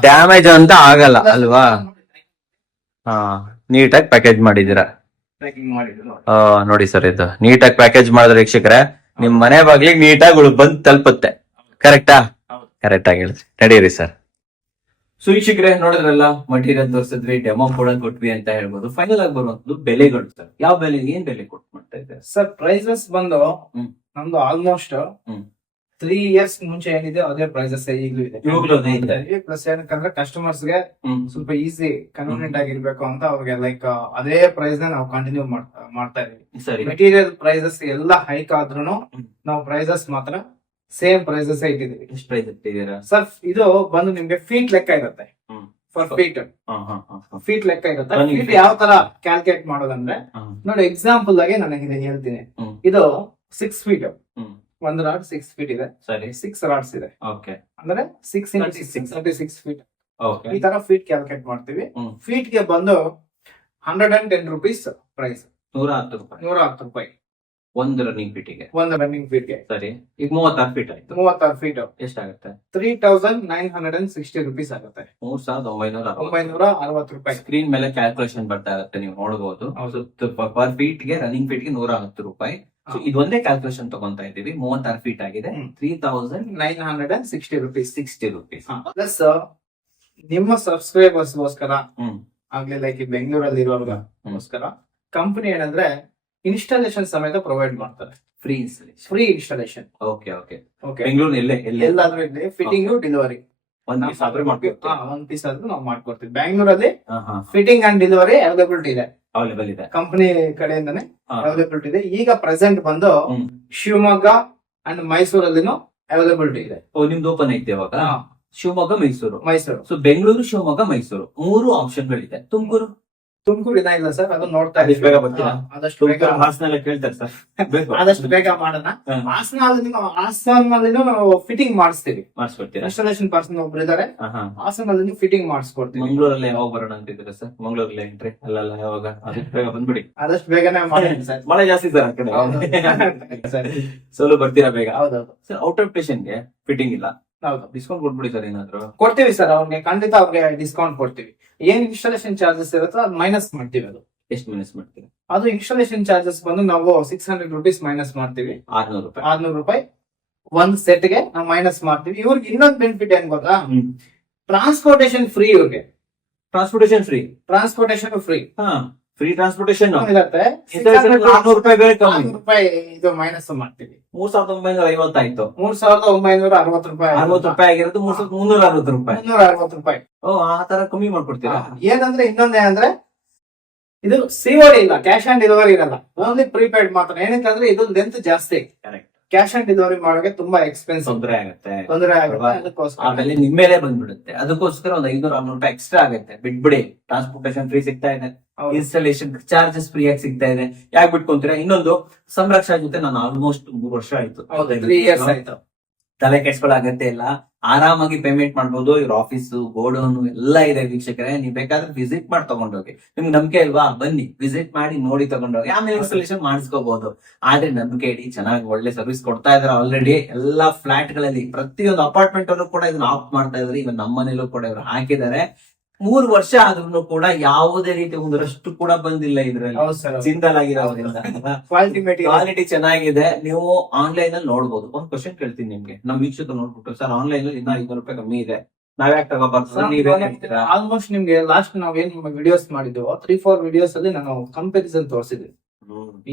ಡ್ಯಾಮೇಜ್ ಅಂತ ಆಗಲ್ಲ ಅಲ್ವಾ? ಹಾ ನೀಟಾಗಿ ಪ್ಯಾಕೇಜ್ ಮಾಡಿದ್ರು ನೋಡಿ. ಸರ್ ಇದು. ನೀಟಾಗಿ ಪ್ಯಾಕೇಜ್ ಮಾಡಿದ್ರೆ ವೀಕ್ಷಕರೇ ನಿಮ್ ಮನೆ ಬಾಗ್ಲಿಗೆ ನೀಟಾಗಿ ಬಂದ್ ತಲುಪುತ್ತೆ. ಕರೆಕ್ಟಾ ಹೌದು. ಕರೆಕ್ಟ್ ಆಗಿ ಹೇಳಿದ್ರಿ ನಡೀರಿ ಸರ್ ಸೊ ವೀಕ್ಷಕರೇ ನೋಡಿದ್ರಲ್ಲ ಮಟೀರಿಯಲ್ ತೋರಿಸಿದ್ವಿ ಡೆಮೋ ಕೂಡ ಕೊಟ್ವಿ ಅಂತ ಹೇಳ್ಬೋದು. ಫೈನಲ್ ಆಗಿ ಬರುವಂತದ್ದು ಬೆಲೆಗಳು ಸರ್ ಯಾವ ಬೆಲೆ ಏನ್ ಬೆಲೆ ಕೊಟ್ಟು ಮಾಡ್ತಾ ಇದ್ದಾರೆ? ಸರ್ ಪ್ರೈಸಸ್ ಬಂದು ಹ್ಮ್. ನಮ್ದು ಆಲ್ಮೋಸ್ಟ್ ಹ್ಮ್. ತ್ರೀ ಇಯರ್ಸ್ ಮುಂಚೆ ಏನಿದೆ ಅದೇ ಪ್ರೈಸಸ್ ಈಗಲೂ ಇದೆ. ಇವಾಗ್ಲೂ ಅದೇ ಇದೆ. ಪ್ಲಸ್ ಏನಕ್ಕಂದ್ರೆ ಕಸ್ಟಮರ್ಸ್ಗೆ ಸ್ವಲ್ಪ ಈಸಿ ಕನ್ವೀನಿಯಂಟ್ ಆಗಿರ್ಬೇಕು ಅಂತ ಅವ್ರಿಗೆ ಲೈಕ್ ಅದೇ ಪ್ರೈಸ್ನ ನಾವು ಕಂಟಿನ್ಯೂ ಮಾಡ್ತಾ ಇದೀವಿ ಮೆಟೀರಿಯಲ್ ಪ್ರೈಸಸ್ ಎಲ್ಲ ಹೈಕ್ ಆದ್ರೂ ನಾವು ಪ್ರೈಸಸ್ ಮಾತ್ರ ಸೇಮ್ ಪ್ರೈಸಸ್ ಇಟ್ಟಿದೀವಿ ಎಷ್ಟು ಪ್ರೈಸ್ ಇಟ್ಟಿದ್ದೀರಾ? ಸರ್ ಇದು ಬಂದು ನಿಮ್ಗೆ ಫೀಟ್ ಲೆಕ್ಕ ಇರುತ್ತೆ. Fur feet. ಫೀಟ್ ಲೆಕ್ಕ ಇರುತ್ತೆ. ಫೀಟ್ ಯಾವ ತರ ಕ್ಯಾಲ್ಕುಲೇಟ್ ಮಾಡೋದಂದ್ರೆ. ನೋಡಿ ಎಕ್ಸಾಂಪಲ್ ಆಗಿ ನಾನು ಹೇಳ್ತೀನಿ. ಇದು ಸಿಕ್ಸ್ ಫೀಟ್. ಒಂದು ರಾಡ್ ಸಿಕ್ಸ್ ಫೀಟ್ ಇದೆ. ಸರಿ. ಸಿಕ್ಸ್ ರಾಡ್ಸ್ ಇದೆ. ಓಕೆ ಅಂದ್ರೆ six into 36. Six thirty six feet okay ಈ ತರ ಫೀಟ್ ಕ್ಯಾಲ್ಕುಲೇಟ್ ಮಾಡ್ತೀವಿ. ಫೀಟ್ಗೆ ಬಂದು hundred and ten rupees price ನೂರ ಹತ್ತು ರೂಪಾಯಿ. ನೂರ ಹತ್ತು ರೂಪಾಯಿ. ಒಂದು ರನ್ನಿಂಗ್ ಫೀಟಿಗೆ ಒಂದು ರನ್ನಿಂಗ್ ಫೀಟ್ಗೆ. ಸರಿ. ಈಗ ಮೂವತ್ತಾರು ಫೀಟ್ ಆಯ್ತು. ಮೂವತ್ತಾರು ಫೀಟ್ ಎಷ್ಟಾಗುತ್ತೆ? Three thousand nine hundred and sixty rupees ಆಗುತ್ತೆ. ಮೂರ್ ಸಾವಿರದ ಒಂಬೈನೂರ ಒಂಬೈನೂರ ಅರವತ್ತು ರೂಪಾಯಿ. ಸ್ಕ್ರೀನ್ ಮೇಲೆ ಕ್ಯಾಲ್ಕುಲೇಷನ್ ಬರ್ತಾ ಇರುತ್ತೆ ನೀವು ನೋಡಬಹುದು ಹೌದು. ಪರ್ ಫೀಟ್ಗೆ ರನ್ನಿಂಗ್ ಫೀಟ್ಗೆ ನೂರ ಹತ್ತು ರೂಪಾಯಿ. ಇದೊಂದೇ ಕ್ಯಾಲ್ಕುಲೇಷನ್ ತಗೊಂತಾ ಇದ್ದೀವಿ. ಮೂವತ್ತಾರು ಫೀಟ್ ಆಗಿದೆ. Three thousand nine hundred and sixty rupees sixty rupees plus ನಿಮ್ಮ ಸಬ್ಸ್ಕ್ರೈಬರ್ಸ್ ಗೋಸ್ಕರ ಆಗ್ಲಿ ಲೈಕ್ ಬೆಂಗಳೂರಲ್ಲಿ ಇರೋರ್ಗೋಸ್ಕರ ಕಂಪನಿ ಏನಂದ್ರೆ ಇನ್ಸ್ಟಾಲೇಷನ್ ಸಮೇತ ಪ್ರೊವೈಡ್ ಮಾಡ್ತಾರೆ. Free free installation okay okay okay Bengaluru ಎಲ್ಲೇ ಎಲ್ಲೇ? ಎಲ್ಲಾದ್ರೂ ಇಲ್ಲಿ ಫಿಟ್ಟಿಂಗ್ ಡೆಲಿವರಿ ಒಂದ್ ಪೀಸ್ ಆದ್ರೆ ಮಾಡ್ಕೊಡ್ತೀವಿ. ಒಂದ್ ಪೀಸ್ ಆದ್ರೂ ನಾವು ಮಾಡ್ಕೊಡ್ತೀವಿ. ಬ್ಯಾಂಗ್ಳೂರಲ್ಲಿ ಫಿಟ್ಟಿಂಗ್ ಅಂಡ್ ಡೆಲಿವರಿ ಅವೈಲಬಿಲಿಟಿ ಇದೆ. ಅವೈಲೇಬಲ್ ಇದೆ. ಕಂಪನಿ ಕಡೆಯಿಂದಾನೆ ಅವೈಲೇಬಿಲಿಟಿ ಇದೆ. ಈಗ ಪ್ರೆಸೆಂಟ್ ಬಂದು. ಶಿವಮೊಗ್ಗ ಅಂಡ್ ಮೈಸೂರಲ್ಲಿನೂ ಅವೈಲೇಬಿಲಿಟಿ ಇದೆ. ಓ ನಿಮ್ದು ಓಪನ್ ಐತೆ ಇವಾಗ? ಶಿವಮೊಗ್ಗ ಮೈಸೂರು. ಮೈಸೂರು. ಸೊ ಬೆಂಗಳೂರು ಶಿವಮೊಗ್ಗ ಮೈಸೂರು. ಮೂರು ಆಪ್ಷನ್ ಗಳಿದೆ. ತುಮಕೂರು? ತುಮಕೂರು ಇಲ್ಲ ಸರ್ ಅದನ್ನ ನೋಡ್ತಾ ಬೇಗ ಇದ್ದೀವಿ. ಬರ್ತೀರಾ? ಆದಷ್ಟು ಬೇಗ. ತುಮಕೂರು ಹಾಸನೆಲ್ಲ ಕೇಳ್ತಾರೆ ಸರ್. ಆದಷ್ಟು ಬೇಗ ಮಾಡೋಣ. ಹಾ. ನಾವು ಫಿಟ್ಟಿಂಗ್ ಮಾಡಿಸ್ತೀವಿ. ಮಾಡಿಸ್ಕೊಡ್ತೀರಾ? ಇನ್ಸ್ಟಾಲೇಷನ್ ಪರ್ಸನ್ ಒಬ್ರು ಇದಾರೆ. ಹಾ ಹಾ. ಹಾಸನಲ್ಲಿ ಫಿಟ್ಟಿಂಗ್ ಮಾಡಿಸ್ಕೊಡ್ತೀವಿ. ಮಂಗಳೂರಲ್ಲಿ ಯಾವಾಗ ಬರೋಣ ಅಂತಿದ್ರೆ ಸರ್? ಮಂಗಳೂರಲ್ಲಿ ಎಂಟ್ರಿ ಅಲ್ಲೆಲ್ಲ ಯಾವಾಗ? ಅದಕ್ಕೆ ಬೇಗ ಬಂದ್ಬಿಡಿ. ಆದಷ್ಟು ಬೇಗನೆ ಮಾಡೋಣ <laughs> ಸರ್. ಮಳೆ ಜಾಸ್ತಿ ಸರ್ ಆ ಕಡೆ. ಹೌದು. <laughs> <laughs> ಸರ್. ಸೋಲು ಬರ್ತೀರಾ ಬೇಗ? ಹೌದೌದು ಸರ್ ಔಟ್ ಆಫ್ ಸ್ಟೇಷನ್ಗೆ ಫಿಟ್ಟಿಂಗ್ ಇಲ್ಲ. ಹೌದು. ಡಿಸ್ಕೌಂಟ್ ಕೊಟ್ಬಿಡಿ ಸರ್ ಏನಾದ್ರು. ಕೊಡ್ತೀವಿ ಸರ್ ಅವ್ರಿಗೆ ಖಂಡಿತ ಅವ್ರಿಗೆ ಡಿಸ್ಕೌಂಟ್ ಕೊಡ್ತೀವಿ. ಏನ್ ಇನ್ಸ್ಟಾಲೇಷನ್ ಚಾರ್ಜಸ್ ಇರುತ್ತೋ ಅದು ಮೈನಸ್ ಮಾಡ್ತೀವಿ ಅದು. ಎಷ್ಟು ಮೈನಸ್ ಮಾಡ್ತೀವಿ ಅದು ಇನ್ಸ್ಟಾಲೇಷನ್ ಚಾರ್ಜಸ್ ಬಂದು ನಾವು ಸಿಕ್ಸ್ ಹಂಡ್ರೆಡ್ ರುಪೀಸ್ ಮೈನಸ್ ಮಾಡ್ತೀವಿ. ಆರ್ನೂರು ರೂಪಾಯಿ. ಆರ್ನೂರು ರೂಪಾಯಿ. ಒಂದ್ ಸೆಟ್ಗೆ ನಾವು ಮೈನಸ್ ಮಾಡ್ತೀವಿ. ಇವ್ರಿಗೆ ಇನ್ನೊಂದು ಬೆನಿಫಿಟ್ ಏನ್ ಗೊತ್ತಾ? ಟ್ರಾನ್ಸ್ಪೋರ್ಟೇಶನ್ ಫ್ರೀ ಇವ್ರಿಗೆ. ಟ್ರಾನ್ಸ್ಪೋರ್ಟೇಶನ್ ಫ್ರೀ ಟ್ರಾನ್ಸ್ಪೋರ್ಟೇಶನ್ ಫ್ರೀ ಹಾ. ಫ್ರೀ ಟ್ರಾನ್ಸ್ಪೋರ್ಟೇಷನ್ ಇರುತ್ತೆ. ರೂಪಾಯಿ ಬೇರೆ ಕಮ್ಮಿ. ರೂಪಾಯಿ ಇದು ಮೈನಸ್ ಮಾಡ್ತೀವಿ. ಮೂರ್ ಸಾವಿರದ ಒಂಬೈನೂರ ಐವತ್ತಾಯ್ತು. ಮೂರ್ ಸಾವಿರದ ಒಂಬೈನೂರ ಅರವತ್ತು ರೂಪಾಯಿ ಅರವತ್ತು ರೂಪಾಯಿ ಆಗಿರೋದು ಮೂರ್ ಸಾವಿರದ ಮುನ್ನೂರ ಅರವತ್ತು ರೂಪಾಯಿ. ಮುನ್ನೂರ ಅರವತ್ತು ರೂಪಾಯಿ. ಓ ಆ ತರ ಕಮ್ಮಿ ಮಾಡ್ಕೊಡ್ತೀರಾ? ಏನಂದ್ರೆ ಇನ್ನೊಂದೇ ಅಂದ್ರೆ ಇದು ಸಿಒಡಿ ಇಲ್ಲ ಕ್ಯಾಶ್ ಆನ್ ಡೆಲಿವರಿ ಇರಲ್ಲ. ಓನ್ಲಿ ಪ್ರೀಪೇಯ್ಡ್ ಮಾತ್ರ. ಏನಂತಂದ್ರೆ ಇದು ಲೆಂತ್ ಜಾಸ್ತಿ. ಕ್ಯಾಶ್ ಆನ್ ಡೆಲಿವರಿ ಮಾಡೋಕೆ ತುಂಬಾ ಎಕ್ಸ್ಪೆನ್ಸ್ ತೊಂದರೆ ಆಗುತ್ತೆ. ತೊಂದರೆ ಆಗುತ್ತೆ? ಅದಕ್ಕೋಸ್ಕರ. ನಿಮ್ಮ ಮೇಲೆ ಬಂದ್ಬಿಡುತ್ತೆ. ಅದಕ್ಕೋಸ್ಕರ ಒಂದ್ ಐನೂರ ಆರ್ನೂರು ರೂಪಾಯಿ ಎಕ್ಸ್ಟ್ರಾ ಆಗುತ್ತೆ. ಬಿಟ್ಬಿಡಿ. ಟ್ರಾನ್ಸ್ಪೋರ್ಟೇಶನ್ ಫ್ರೀ ಸಿಗ್ತಾ ಇದೆ. ಇನ್ಸ್ಟಾಲೇಷನ್ ಚಾರ್ಜಸ್ ಫ್ರೀ ಆಗಿ ಸಿಗ್ತಾ ಇದೆ. ಯಾಕೆ ಬಿಟ್ಕೊಂತೀರಾ? ಇನ್ನೊಂದು ಸಂರಕ್ಷಣೆ ಜೊತೆ ನಾನು ಆಲ್ಮೋಸ್ಟ್ ಮೂರು ವರ್ಷ ಆಯ್ತು. ತ್ರೀ ಇಯರ್ಸ್ ಆಯ್ತು. ತಲೆ ಕೆಡ್ಸ್ಕೊಳ್ಳಾಗತ್ತೆ ಇಲ್ಲ. ಆರಾಮಾಗಿ ಪೇಮೆಂಟ್ ಮಾಡ್ಬೋದು. ಇವ್ರ ಆಫೀಸ್ ಗೋಡೌನ್ ಎಲ್ಲ ಇದೆ ವೀಕ್ಷಕರೇ. ನೀವು ಬೇಕಾದ್ರೆ ವಿಸಿಟ್ ಮಾಡಿ ತಗೊಂಡೋಗಿ. ನಿಮ್ಗೆ ನಂಬಿಕೆ ಇಲ್ವಾ? ಬನ್ನಿ. ವಿಸಿಟ್ ಮಾಡಿ ನೋಡಿ ತಗೊಂಡೋಗಿ. ಆಮೇಲೆ ಇನ್ಸ್ಟಾಲೇಷನ್ ಮಾಡಿಸ್ಕೋಬಹುದು ಆದ್ರೆ ನಂಬಿಕೆ ಇಡಿ ಚೆನ್ನಾಗಿ ಒಳ್ಳೆ ಸರ್ವಿಸ್ ಕೊಡ್ತಾ ಇದಾರೆ ಆಲ್ರೆಡಿ ಎಲ್ಲಾ ಫ್ಲಾಟ್ಗಳಲ್ಲಿ ಪ್ರತಿಯೊಂದು ಅಪಾರ್ಟ್ಮೆಂಟ್ ಅಲ್ಲೂ ಕೂಡ ಇದನ್ನ ಆಫ್ ಮಾಡ್ತಾ ಇದಾರೆ. ಇವನ್ ನಮ್ಮ ಮನೇಲೂ ಕೂಡ ಇವ್ರು ಹಾಕಿದ್ದಾರೆ. ಮೂರು ವರ್ಷ ಆದ್ರೂ ಕೂಡ ಯಾವುದೇ ರೀತಿ ಒಂದರಷ್ಟು ಕೂಡ ಬಂದಿಲ್ಲ ಇದ್ರಲ್ಲಿ. ಹೌದು ಆಗಿರೋದ್ರಿಂದ. ಕ್ವಾಲಿಟಿ ಚೆನ್ನಾಗಿದೆ. ನೀವು ಆನ್ಲೈನ್ ಅಲ್ಲಿ ನೋಡ್ಬೋದು. ಒಂದ್ ಕ್ವಶನ್ ಕೇಳ್ತೀನಿ ನಿಮ್ಗೆ. ನಮ್ ವೀಕ್ಷಕ ನೋಡ್ಬಿಟ್ಟು ಸರ್ ಆನ್ಲೈನ್ ಅಲ್ಲಿ ಇನ್ನೂ ಐನೂರು ರೂಪಾಯಿ ಕಮ್ಮಿ ಇದೆ. ನಾವ್ಯಾಕೆ ತಗೋಬಾರ್ದು? ಸರ್ ನೀವೇ ಹೇಳ್ತೀರಾ? ಆಲ್ಮೋಸ್ಟ್ ನಿಮ್ಗೆ ಲಾಸ್ಟ್ ನಾವ್ ಏನ್ ವಿಡಿಯೋಸ್ ಮಾಡಿದ್ವು ತ್ರೀ ಫೋರ್ ವಿಡಿಯೋಸ್ ಅಲ್ಲಿ ನಾನು ಕಂಪಾರಿಸನ್ ತೋರಿಸಿದ್ವಿ.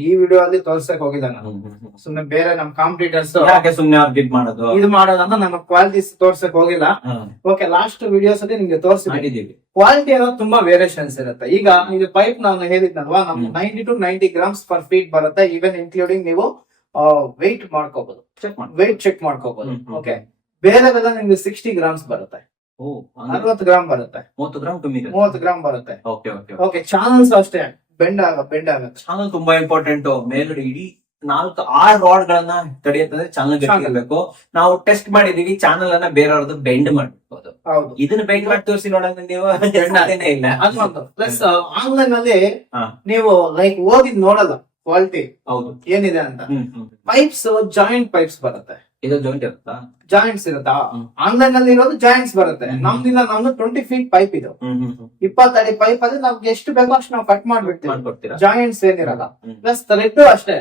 ಈ ವಿಡಿಯೋ ಅಲ್ಲಿ ತೋರ್ಸಕ್ ಹೋಗಿಲ್ಲ ನಾನು. ಸುಮ್ನೆ ಬೇರೆ ನಮ್ ಕಾಂಪಿಟೇಟರ್ಸ್ ಯಾಕೆ ಸುಮ್ನೆ ಮಾಡೋದು? ಇದು ಮಾಡೋದಂತ ನಾನು ಕ್ವಾಲಿಟೀಸ್ ತೋರ್ಸಕ್ ಹೋಗಿಲ್ಲ. ಓಕೆ ಲಾಸ್ಟ್ ವಿಡಿಯೋಸ್ ಅಲ್ಲಿ ನಿಮ್ಗೆ ತೋರಿಸಿ ಮಾಡಿದೀವಿ ಕ್ವಾಲಿಟಿ ಅನ್ನೋದು ತುಂಬಾ ವೇರಿಯೇಷನ್ಸ್ ಇರುತ್ತೆ. ಈಗ ಇದು ಪೈಪ್ ನಾನು ಹೇಳಿದ್ನಲ್ವಾ? ನಮ್ಗೆ ಹ್ಮ್. Ninety two ninety grams per feet ಬರುತ್ತೆ ಈವನ್ ಇನ್ಕ್ಲೂಡಿಂಗ್ ನೀವು ವೆಯ್ಟ್ ಮಾಡ್ಕೋಬಹುದು ವೆಯ್ಟ್ ಚೆಕ್ ಮಾಡ್ಕೋಬಹುದು. ಓಕೆ ಬೇರೆದೆಲ್ಲ ನಿಮ್ಗೆ ಸಿಕ್ಸ್ಟಿ ಗ್ರಾಮ್ಸ್ ಬರುತ್ತೆ. ಅರವತ್ತು ಗ್ರಾಮ್ ಬರುತ್ತೆ. ಮೂವತ್ತು ಗ್ರಾಮ್ ಕಮ್ಮಿ ಮೂವತ್ತು ಗ್ರಾಮ್ ಬರುತ್ತೆ. ಓಕೆ ಚಾನಲ್ಸ್ ಅಷ್ಟೇ. ಬೆಂಡ್ ಆಗ ಬೆಂಡ್ ಆಗುತ್ತೆ ಚಾನಲ್ ತುಂಬಾ ಇಂಪಾರ್ಟೆಂಟ್ ಮೇಲ್ಗಡೆ ಇಡೀ ನಾಲ್ಕು ಆರು ರಾಡ್ ಗಳನ್ನ ತಡೆಯತ್ತಂದ್ರೆ ಚಾನಲ್ ಗಟ್ಟಿ Channel. ನಾವು ಟೆಸ್ಟ್ ಮಾಡಿದೀವಿ ಚಾನಲ್ ಅನ್ನ ಬೇರೆಯವ್ರದ್ದು ಬೆಂಡ್ ಮಾಡ್ಬೋದು ಹೌದು. ಇದನ್ನ ಬೆಂಡ್ ಮಾಡಿ ತೋರಿಸಿ ನೋಡಂಗ ನೀವು. ಇಲ್ಲ. ಅದೊಂದು ಪ್ಲಸ್ ಆನ್ಲೈನ್ ಅಲ್ಲಿ. ನೀವು ಲೈಕ್ ಓದಿದ್ ನೋಡಲ್ಲ ಕ್ವಾಲಿಟಿ ಹೌದು. ಏನಿದೆ ಅಂತ. ಪೈಪ್ಸ್ ಜಾಯಿಂಟ್ ಪೈಪ್ಸ್ ಬರುತ್ತೆ. ಇದು ಜಾಯಿಂಟ್ ಇರುತ್ತಾ? ಜಾಯಿಂಟ್ಸ್ ಇರುತ್ತಾ? ಆನ್ಲೈನ್ ಅಲ್ಲಿ ಇರೋದು ಜಾಯಿಂಟ್ಸ್ ಬರುತ್ತೆ. ನಮ್ದಿಲ್ಲ ನಮ್ದು ಟ್ವೆಂಟಿ ಫೀಟ್ ಪೈಪ್ ಇದು. ಇಪ್ಪತ್ತಡಿ ಪೈಪ್ ಅಲ್ಲಿ ನಮ್ಗೆ ಎಷ್ಟು ಬೇಕೋ ಅಷ್ಟು ನಾವು ಕಟ್ ಮಾಡ್ಬಿಡ್ತೀವಿ. ಜಾಯಿಂಟ್ಸ್ ಏನಿರಲ್ಲ. ಪ್ಲಸ್ ಥ್ರೆಡ್ ಅಷ್ಟೇ.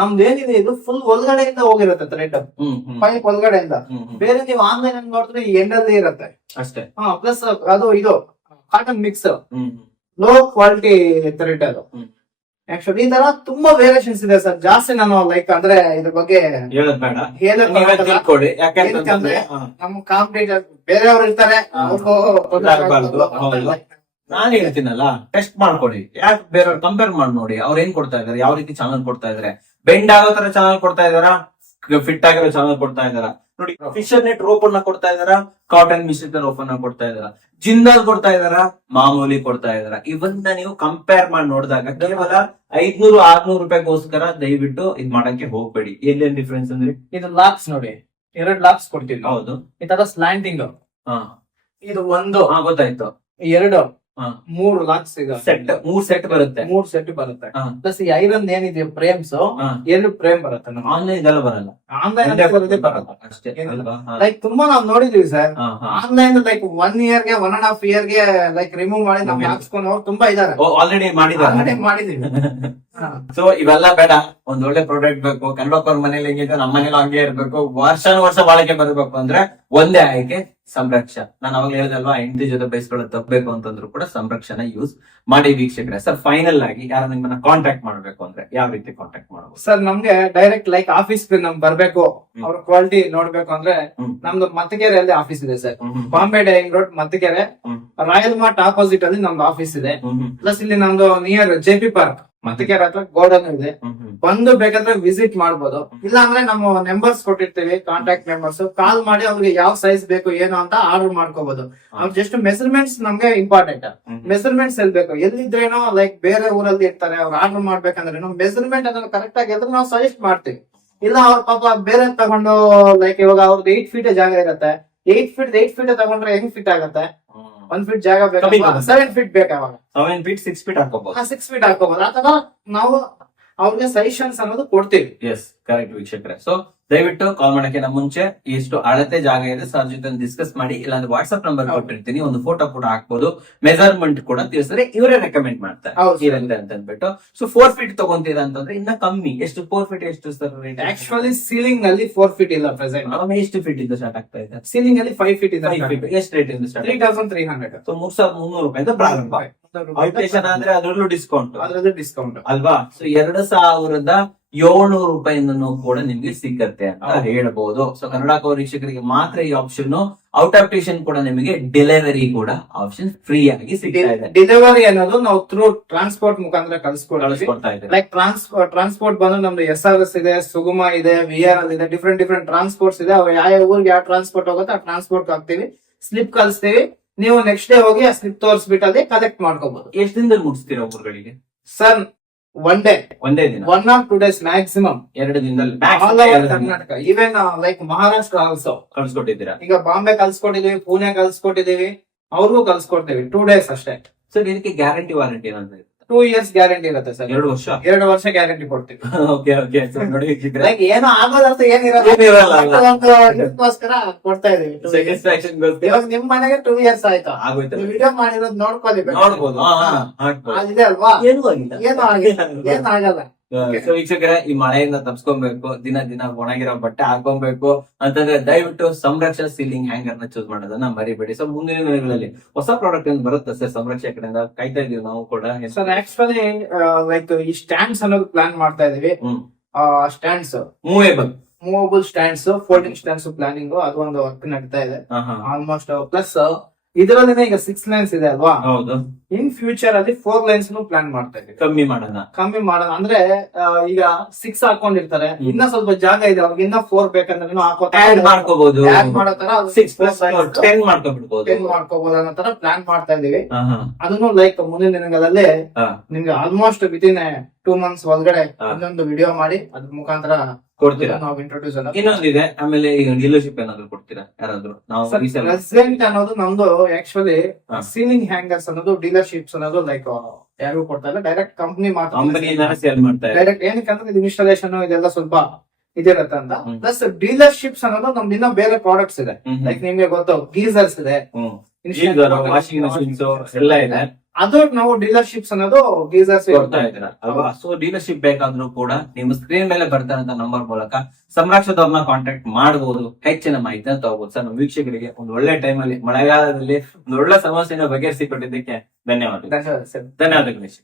ನಮ್ದು ಏನಿದೆ ಇದು ಫುಲ್ ಒಳಗಡೆಯಿಂದ ಹೋಗಿರುತ್ತೆ ಥ್ರೆಡ್ ಪೈಪ್ ಒಳಗಡೆಯಿಂದ. ಬೇರೆ ನೀವು ಆನ್ಲೈನ್ ಅಲ್ಲಿ ನೋಡಿದ್ರೆ ಈ ಎಂಡಲ್ಲಿ ಇರುತ್ತೆ. ಅಷ್ಟೇ. ಹಾ ಪ್ಲಸ್ ಅದು ಇದು cotton mix low quality thread ಅದು. ಆಕ್ಚುಲಿ ಈ ತರ ತುಂಬಾ ವೇರಿಯೇಷನ್ಸ್ ಇದೆ ಸರ್. ಜಾಸ್ತಿ ನಾನು ಲೈಕ್ ಅಂದ್ರೆ ಇದ್ರ ಬಗ್ಗೆ ಹೇಳದ್ ಬೇಡ. ನೀವೇ. ತಿಳ್ಕೊಳ್ಳಿ ಯಾಕಂತಂದ್ರೆ. ನಮ್ಮ ಕಾಂಪಿಟೇಟರ್ ಬೇರೆಯವ್ರು ಇರ್ತಾರೆ. ನಾನ್ ಹೇಳ್ತೀನಲ್ಲ ಟೆಸ್ಟ್ ಮಾಡ್ಕೊಡಿ. ಯಾಕೆ ಬೇರೆಯವ್ರು ಕಂಪೇರ್ ಮಾಡಿ ನೋಡಿ. ಅವ್ರು ಏನ್ ಕೊಡ್ತಾ ಇದಾರೆ? ಯಾವ ರೀತಿ ಚಾನಲ್ ಕೊಡ್ತಾ ಇದಾರೆ? ಬೆಂಡ್ ಆಗೋ ತರ ಚಾನಲ್ ಕೊಡ್ತಾ ಇದಾರ? ಫಿಟ್ ಆಗಿರೋ ಚಾನಲ್ ಕೊಡ್ತಾ ಇದಾರ? ನೋಡಿ ಫಿಶರ್ ನೆಟ್ ರೋಪ್ ಅನ್ನ ಕೊಡ್ತಾ ಇದಾರ ಕಾಟನ್ ಮಿಶ್ರಿತ ರೋಪ್ ಅನ್ನ ಕೊಡ್ತಾ ಇದಾರ ಜಿಂದಾಲ್ ಕೊಡ್ತಾ ಇದಾರ ಮಾಮೂಲಿ ಕೊಡ್ತಾ ಇದಾರ ಇವನ್ನ ನೀವು ಕಂಪೇರ್ ಮಾಡಿ ನೋಡಿದಾಗ ಕೇವಲ ಐದ್ನೂರು ಆರ್ನೂರು ರೂಪಾಯಿಗೋಸ್ಕರ ದಯವಿಟ್ಟು ಇದ್ ಮಾಡಕ್ಕೆ ಹೋಗ್ಬೇಡಿ. ಎಲ್ಲೇನ್ ಡಿಫ್ರೆನ್ಸ್ ಅಂದ್ರೆ? ಇದು ಲಾಕ್ಸ್ ನೋಡಿ. ಎರಡ್ ಲಾಕ್ಸ್ ಕೊಡ್ತೀವಿ ಹೌದು. ಈ ತರ ಸ್ಲಾಂಟಿಂಗ್ ಹಾ. ಇದು ಒಂದು. ಹಾ ಗೊತ್ತಾಯ್ತು. ಎರಡು. ಮೂರು ಲಾಕ್ ಸೆಟ್ ಮೂರ್ ಸೆಟ್ ಬರುತ್ತೆ. ಮೂರ್ ಸೆಟ್ ಬರುತ್ತೆ. ಪ್ಲಸ್ ಈ ಐರನ್ ಏನಿದೆ ಫ್ರೇಮ್ಸ್. ಎರಡು ಫ್ರೇಮ್ ಬರುತ್ತೆ ಆನ್ಲೈನ್ ಬರಲ್ಲ. ಆನ್ಲೈನ್ ಬರಲ್ಲ. ಅಷ್ಟೇ. ಲೈಕ್ ತುಂಬಾ ನಾವ್ ನೋಡಿದೀವಿ ಸರ್. ಆನ್ಲೈನ್ ಲೈಕ್ ಒನ್ ಇಯರ್ಗೆ ಒನ್ ಅಂಡ್ ಹಾಫ್ ಇಯರ್ಗೆ ಲೈಕ್ ರಿಮೂವ್ ಮಾಡಿ ನಮ್ಗೆ ಹಾಕ್ಸ್ಕೊಂಡವ್ರು ತುಂಬಾ ಇದಾರೆ. ಆಲ್ರೆಡಿ ಮಾಡಿದ್ದಾರೆ. ಮಾಡಿದೀವಿ. <laughs> ಸೊ ಇವೆಲ್ಲ ಬೇಡ. ಒಂದ್ ಒಳ್ಳೆ ಪ್ರಾಡಕ್ಟ್ ಬೇಕು. ಕನ್ನಡಪ್ಪರ ಮನೇಲಿ ಹೆಂಗಿದೆ ನಮ್ಮ ಮನೇಲಿ ಹಂಗೆ ಇರ್ಬೇಕು. ವರ್ಷಾನು ವರ್ಷ ಬಾಳಿಕೆ ಬರಬೇಕು ಅಂದ್ರೆ ಒಂದೇ ಆಯ್ಕೆ. ಸಂರಕ್ಷ ನಾನು ಅವಾಗ ಹೇಳಿದಲ್ವಾ ಹೆಂಡತಿ ಜೊತೆ ಬೈಸ್ಕೊಳ್ಳೋ ತಪ್ಪಬೇಕು ಅಂತಂದ್ರು ಕೂಡ ಸಂರಕ್ಷಣ ಯೂಸ್ ಮಾಡಿ ವೀಕ್ಷಕರೇ. ಸರ್ ಫೈನಲ್ ಆಗಿ ಯಾರು ನಿಮ್ಮನ್ನ ಕಾಂಟ್ಯಾಕ್ಟ್ ಮಾಡಬೇಕು ಅಂದ್ರೆ ಯಾವ ರೀತಿ ಕಾಂಟ್ಯಾಕ್ಟ್ ಮಾಡಬಹುದು ಸರ್ ನಮ್ಗೆ ಡೈರೆಕ್ಟ್ ಲೈಕ್ ಆಫೀಸ್ ನಮ್ ಬರ್ಬೇಕು. ಅವ್ರ ಕ್ವಾಲಿಟಿ ನೋಡ್ಬೇಕು ಅಂದ್ರೆ. ನಮ್ದು ಮತ್ತಕೆರೆಯಲ್ಲಿ ಆಫೀಸ್ ಇದೆ sir. Bombay Dyeing road Mathikere Royal Mart opposite ಅಲ್ಲಿ ನಮ್ದು ಆಫೀಸ್ ಇದೆ. ಪ್ಲಸ್ ಇಲ್ಲಿ ನಮ್ದು near J P park Mathikere ಹತ್ರ ಗೋಡನ್ ಇದೆ. ಬಂದು ಬೇಕಾದ್ರೆ ವಿಸಿಟ್ ಮಾಡ್ಬೋದು. ಇಲ್ಲ ಅಂದ್ರೆ ನಮ್ಮ ನಂಬರ್ಸ್ ಕೊಟ್ಟಿರ್ತೀವಿ ಕಾಂಟ್ಯಾಕ್ಟ್ ನಂಬರ್ಸ್ ಕಾಲ್ ಮಾಡಿ ಅವ್ರಿಗೆ ಯಾವ ಸೈಜ್ ಬೇಕು ಏನು ಅಂತ ಆರ್ಡರ್ ಮಾಡ್ಕೋಬಹುದು ಅವ್ರ ಜಸ್ಟ್ ಮೆಸರ್ಮೆಂಟ್ಸ್ ನಮ್ಗೆ ಇಂಪಾರ್ಟೆಂಟ್ ಮೆಸರ್ಮೆಂಟ್ಸ್ ಎಲ್ಲಿ ಬೇಕು? ಎಲ್ಲಿದ್ರೇನೋ ಲೈಕ್ ಬೇರೆ ಊರಲ್ಲಿ ಇರ್ತಾರೆ ಅವ್ರು ಆರ್ಡರ್ ಮಾಡ್ಬೇಕಂದ್ರೆ ಮೆಸರ್ಮೆಂಟ್ ಅದನ್ನ ಕರೆಕ್ಟ್ ಆಗಿ ಇದ್ರೆ ನಾವು ಸಜೆಸ್ಟ್ ಮಾಡ್ತೀವಿ. ಇಲ್ಲ ಅವ್ರ ಪಾಪ ಬೇರೆ ತಗೊಂಡು ಲೈಕ್ ಇವಾಗ ಅವ್ರದ್ದು ಏಟ್ ಫೀಟ್ ಜಾಗ ಇರುತ್ತೆ. ಏಟ್ ಫೀಟ್ ಏಟ್ ಫೀಟ್ ತಗೊಂಡ್ರೆ ಹೆಂಗ್ ಫಿಟ್ ಆಗುತ್ತೆ? ಒನ್ ಫೀಟ್ ಜಾಗ ಬೇಕು. ಸೆವೆನ್ ಫೀಟ್ ಬೇಕಾವಾಗ ಸೆವೆನ್ ಫೀಟ್ ಸಿಕ್ಸ್ ಫೀಟ್ ಹಾಕೋಬಹುದು ಸಿಕ್ಸ್ ಫೀಟ್ ಹಾಕೋಬಹುದು ಅಥವಾ ನಾವು ಅವ್ರಿಗೆ ಸಜೆಷನ್ಸ್ ಅನ್ನೋದು ಕೊಡ್ತೀವಿ. ಎಸ್ ಕರೆಕ್ಟ್ ವೀಕ್ಷಕರೇ. ಸೊ ದಯವಿಟ್ಟು ಕಾಲ್ ಮಾಡೋಕೆ ಮುಂಚೆ ಎಷ್ಟು ಅಳತೆ ಜಾಗ ಇದೆ ಸರ್ ಜೊತೆ ಡಿಸ್ಕಸ್ ಮಾಡಿ ಇಲ್ಲಾಂದ್ರೆ ವಾಟ್ಸ್ಆಪ್ ನಂಬರ್. ಕೊಟ್ಟಿರ್ತೀನಿ ಒಂದು ಫೋಟೋ ಕೂಡ ಹಾಕ್ಬೋದು. ಮೆಜರ್ಮೆಂಟ್ ಕೂಡ ತಿಳಿಸಿದ್ರೆ ಇವರೇ ರೆಕಮೆಂಡ್ ಮಾಡ್ತಾರೆ. ಇರಂತೆ ಅಂತ ಅಂದ್ಬಿಟ್ಟು. ಸೊ ಫೋರ್ ಫೀಟ್ ತಗೊಂತೀರಾ ಅಂತಂದ್ರೆ ಇನ್ನ ಕಮ್ಮಿ. ಎಷ್ಟು ಫೋರ್ ಫೀಟ್ ಎಷ್ಟು ಸರ್ ರೇಟ್ ಆಕ್ಚುಲಿ ಸೀಲಿಂಗ್ ಅಲ್ಲಿ ಫೋರ್ ಫೀಟ್ ಇಲ್ಲ ಪ್ರೆಸೆಂಟ್ ಎಷ್ಟು ಫೀಟ್ ಇಂದ ಸ್ಟಾರ್ಟ್ ಆಗ್ತಾ ಇದೆ? ಸೀಲಿಂಗ್ ಅಲ್ಲಿ ಫೈವ್ ಫೀಟ್ ಇದೆ ಫೀಟ್ ಎಷ್ಟು ರೇಟ್ ಇಂದ three start thousand three hundred so ಮೂರ್ ಸಾವಿರದ ಮುನ್ನೂರು ರೂಪಾಯಿಂದ ಪ್ರಾರಂಭ. ಆದ್ರೆ ಅದ್ರಲ್ಲೂ ಡಿಸ್ಕೌಂಟ್ ಅದರಲ್ಲೂ ಡಿಸ್ಕೌಂಟ್ ಅಲ್ವಾ? ಸೊ ಎರಡು ಸಾವಿರದ ಏಳ್ನೂರು ರೂಪಾಯಿಂದನೂ ಕೂಡ ನಿಮ್ಗೆ ಸಿಕ್ಕತ್ತೆ ಅಂತ ಹೇಳಬಹುದು ಹೇಳ್ಬೋದು. ಸೊ ಕನ್ನಡ ಪರೀಕ್ಷಕರಿಗೆ ವೀಕ್ಷಕರಿಗೆ ಮಾತ್ರ ಈ ಆಪ್ಷನ್ ಔಟ್ ಆಫ್ ಟ್ಯೂಷನ್ ಕೂಡ ನಿಮಗೆ ಡೆಲಿವರಿ ಕೂಡ ಆಪ್ಷನ್ ಫ್ರೀ ಆಗಿ ಸಿಗ್ತಾ ಇದೆ. ಡೆಲಿವರಿ ಅನ್ನೋದು ನಾವು ಥ್ರೂ ಟ್ರಾನ್ಸ್ಪೋರ್ಟ್ ಮುಖಾಂತರ ಕಳಿಸ್ಕೊಡ್ತಾ ಇದೆ ಲೈಕ್ ಟ್ರಾನ್ಸ್ಪೋರ್ಟ್ ಟ್ರಾನ್ಸ್ಪೋರ್ಟ್ ಬಂದು ನಮ್ದು ಎಸ್ ಆರ್ ಎಸ್ ಇದೆ ಸುಗಮ ಇದೆ ವಿ ಆರ್ ಎಲ್ ಇದೆ ಡಿಫ್ರೆಂಟ್ ಡಿಫ್ರೆಂಟ್ ಟ್ರಾನ್ಸ್ಪೋರ್ಟ್ಸ್ ಇದೆ. ಅವ್ರು ಯಾವ ಊರಿಗೆ ಯಾವ ಟ್ರಾನ್ಸ್ಪೋರ್ಟ್ ಹೋಗುತ್ತೆ ಆ ಟ್ರಾನ್ಸ್ಪೋರ್ಟ್ ಹಾಕ್ತೀವಿ. ಸ್ಲಿಪ್ ಕಳಿಸ್ತೀವಿ. ನೀವು ನೆಕ್ಸ್ಟ್ ಡೇ ಹೋಗಿ ಆ ಸ್ಲಿಪ್ ತೋರಿಸ್ಬಿಟ್ಟು ಅಲ್ಲಿ ಕಲೆಕ್ಟ್ ಮಾಡ್ಕೋಬಹುದು ಎಷ್ಟು ದಿನದಲ್ಲಿ ಮುಗಿಸ್ತೀರಾ ಊರುಗಳಿಗೆ? ಸರ್ ಒನ್ ಡೇ ಒಂದೇ ದಿನ. One or two days maximum ಎರಡು ದಿನದಲ್ಲಿ all over Karnataka even like Maharashtra also ಕಳ್ಸಿಕೊಟ್ಟಿದ್ದೀರಾ? ಈಗ ಬಾಂಬೆ ಕಲ್ಸ್ಕೊಟ್ಟಿದೀವಿ ಪುಣೆ ಕಲ್ಸ್ಕೊಟ್ಟಿದೀವಿ ಅವ್ರಿಗೂ ಕಲ್ಸ್ಕೊಡ್ತೀವಿ ಟೂ ಡೇಸ್ ಅಷ್ಟೇ. ಸೊ ಇದಕ್ಕೆ ಗ್ಯಾರಂಟಿ ವಾರಂಟಿ ಏನಂತ ಟೂ ಇಯರ್ಸ್ ಗ್ಯಾರಂಟಿ ಇರುತ್ತೆ ಸರ್. ಎರಡು ವರ್ಷ? ಎರಡು ವರ್ಷ ಗ್ಯಾರಂಟಿ ಕೊಡ್ತೀವಿ. ಓಕೆ ಓಕೆ ನೋಡಿ ಲೈಕ್ ಏನು ಆಗೋದಂತ ಏನಿರಲ್ಲ. ಒಂದು ಇದಕ್ಕೋಸ್ಕರ ಕೊಡ್ತಾ ಇದೀವಿ. ಸ್ಯಾಟಿಸ್ಫ್ಯಾಕ್ಷನ್ ಇವಾಗ ನಿಮ್ ಮನೆಗೆ ಟೂ ಇಯರ್ಸ್ ಆಯ್ತು. ಆಗೋಯ್ತು. ವಿಡಿಯೋ ಮಾಡಿರೋದು ನೋಡ್ಕೊಳ್ಳಿ. ನೋಡ್ಬೋದು. ಹಾಕ್ಬೋದು. ಅಲ್ವಾ? ಏನು ಆಗಿಲ್ಲ. ಏನು ಆಗಿಲ್ಲ. ಏನು ಆಗಲ್ಲ. ಸೊ ವೀಕ್ಷಕರೇ ಈ ಮಳೆಯಿಂದ ತಪ್ಸ್ಕೊಬೇಕು ದಿನ ದಿನ ಒಣಗಿರೋ ಬಟ್ಟೆ ಹಾಕೊಬೇಕು ಅಂತಂದ್ರೆ ದಯವಿಟ್ಟು ಸಂರಕ್ಷಾ ಸೀಲಿಂಗ್ ಹ್ಯಾಂಗರ್ನ ಚೂಸ್ ಮಾಡೋದನ್ನ ಮರಿಬೇಡಿ. ಸೊ ಮುಂದಿನ ದಿನಗಳಲ್ಲಿ ಹೊಸ ಪ್ರಾಡಕ್ಟ್ ಏನ್ ಬರುತ್ತೆ ಸರ್? ಸಂರಕ್ಷಾ ಕಡೆಯಿಂದ ಕಾಯ್ತಾ ಇದೀವಿ ನಾವು ಕೂಡ. ಸರ್ ಆಕ್ಚುಲಿ ಲೈಕ್ ಈ ಸ್ಟ್ಯಾಂಡ್ಸ್ ಅನ್ನೋದು ಪ್ಲಾನ್ ಮಾಡ್ತಾ ಇದೀವಿ. Stands movable movable stands folding stands planning ಅದು ಒಂದು ವರ್ಕ್ ನಡೀತಾ ಇದೆ. ಆಲ್ಮೋಸ್ಟ್ ಪ್ಲಸ್ ಇದರಲ್ಲಿನೇ ಈಗ ಸಿಕ್ಸ್ ಲೈನ್ಸ್ ಇದೆ ಅಲ್ವಾ? ಹೌದು. ಇನ್ ಫ್ಯೂಚರ್ ಅಲ್ಲಿ ಫೋರ್ ಲೈನ್ಸ್ ಪ್ಲಾನ್ ಮಾಡ್ತಾ ಇದ್ದೀವಿ. ಕಮ್ಮಿ ಮಾಡೋಣ. ಕಮ್ಮಿ ಮಾಡೋಣ. ಅಂದ್ರೆ ಈಗ ಸಿಕ್ಸ್ ಹಾಕೊಂಡಿರ್ತಾರೆ. ಇನ್ನ ಸ್ವಲ್ಪ ಜಾಗ ಇದೆ. ಅವ್ರಿಗೆ ಇನ್ನ ಫೋರ್ ಬೇಕಂದ್ರೆ ತರ ಸಿಕ್ಸ್ ಪ್ಲಸ್ ಟೆನ್ ಮಾಡ್ಕೊಬಿಡ್ಬೋದು. ಟೆನ್ ಮಾಡ್ಕೋಬಹುದು ಅನ್ನೋ ತರ ಪ್ಲಾನ್ ಮಾಡ್ತಾ ಇದೀವಿ. ಅದನ್ನು ಲೈಕ್ ಮುಂದಿನ ದಿನಗಳಲ್ಲಿ. ನಿಮ್ಗೆ almost with in two months ಒಳಗಡೆ ಒಂದೊಂದು ವಿಡಿಯೋ ಮಾಡಿ ಅದ್ರ ಮುಖಾಂತರ ಕೊಡ್ತೀರಾ? ನಾವು ಇಂಟ್ರೊಡ್ಯೂಸ್ ಅಲ್ಲ ಇನ್ನೊಂದಿದೆ ಆಮೇಲೆ ಈಗ ಡೀಲರ್ಶಿಪ್ ಏನಾದ್ರು ಕೊಡ್ತೀರಾ? ಯಾರಾದ್ರೂ? ನಾವು ಈ ಸಲ ಪ್ರೆಸೆಂಟ್ ಅನ್ನೋದು ನಮ್ದು ಆಕ್ಚುಲಿ ಹಾ. ಸೀಲಿಂಗ್ ಹ್ಯಾಂಗರ್ಸ್ ಅನ್ನೋದು ಡೀಲರ್ಶಿಪ್ಸ್ ಅನ್ನೋದು ಲೈಕ್ ಯಾರು ಕೊಡ್ತಾ ಇಲ್ಲ. ಡೈರೆಕ್ಟ್ ಕಂಪ್ನಿ ಕಂಪನಿಯಿಂದ ಮಾತ್ರ ಸೇಲ್ ಮಾಡ್ತಾ ಇದೆ ಡೈರೆಕ್ಟ್ ಏನಕ್ಕಂದ್ರೆ ಇದು ಇನ್ಸ್ಟಾಲೇಷನ್ ಇದೆಲ್ಲ ಸ್ವಲ್ಪ ಇದಿರತ್ತ ಅಂತ. ಹ್ಮ್. ಪ್ಲಸ್ ಡೀಲರ್ಶಿಪ್ಸ್ ಅನ್ನೋದು ನಮ್ದು ಇನ್ನ ಬೇರೆ ಪ್ರಾಡಕ್ಟ್ಸ್ ಇದೆ. ಹ್ಮ್, ಲೈಕ್ ನಿಮ್ಗೆ ಗೊತ್ತು ಗೀಸರ್ಸ್ ಇದೆ. ಹ್ಮ್. ಗೀಸರ್ ಎಲ್ಲ ಇದೆ. ಅದು ನಾವು ಡೀಲರ್ಶಿಪ್ಸ್ ಅನ್ನೋದು ಗೀಸರ್ಸ್ ಕೊಡ್ತಾ ಇದ್ದೀರಾ? ಅಲ್ವಾ? ಸೊ ಡೀಲರ್ಶಿಪ್ ಬೇಕಾದ್ರೂ ಕೂಡ ನಿಮ್ಮ ಸ್ಕ್ರೀನ್ ಮೇಲೆ ಬರ್ತಾರಂತ ನಂಬರ್ ಮೂಲಕ ಸಂರಕ್ಷದವ್ರನ್ನ ಕಾಂಟ್ಯಾಕ್ಟ್ ಮಾಡಬಹುದು ಹೆಚ್ಚಿನ ಮಾಹಿತಿ ತಗೋಬಹುದು ಸರ್ ನಮ್ಮ ವೀಕ್ಷಕರಿಗೆ ಒಂದು ಒಳ್ಳೆ ಟೈಮ್ ಅಲ್ಲಿ ಮಳೆಗಾಲದಲ್ಲಿ ಒಂದು ಒಳ್ಳೆ ಸಮಸ್ಯೆಯನ್ನು ಬಗೆಹರಿಸಿಕೊಟ್ಟಿದ್ದಕ್ಕೆ ಧನ್ಯವಾದ ಧನ್ಯವಾದ ಗಣೇಶ್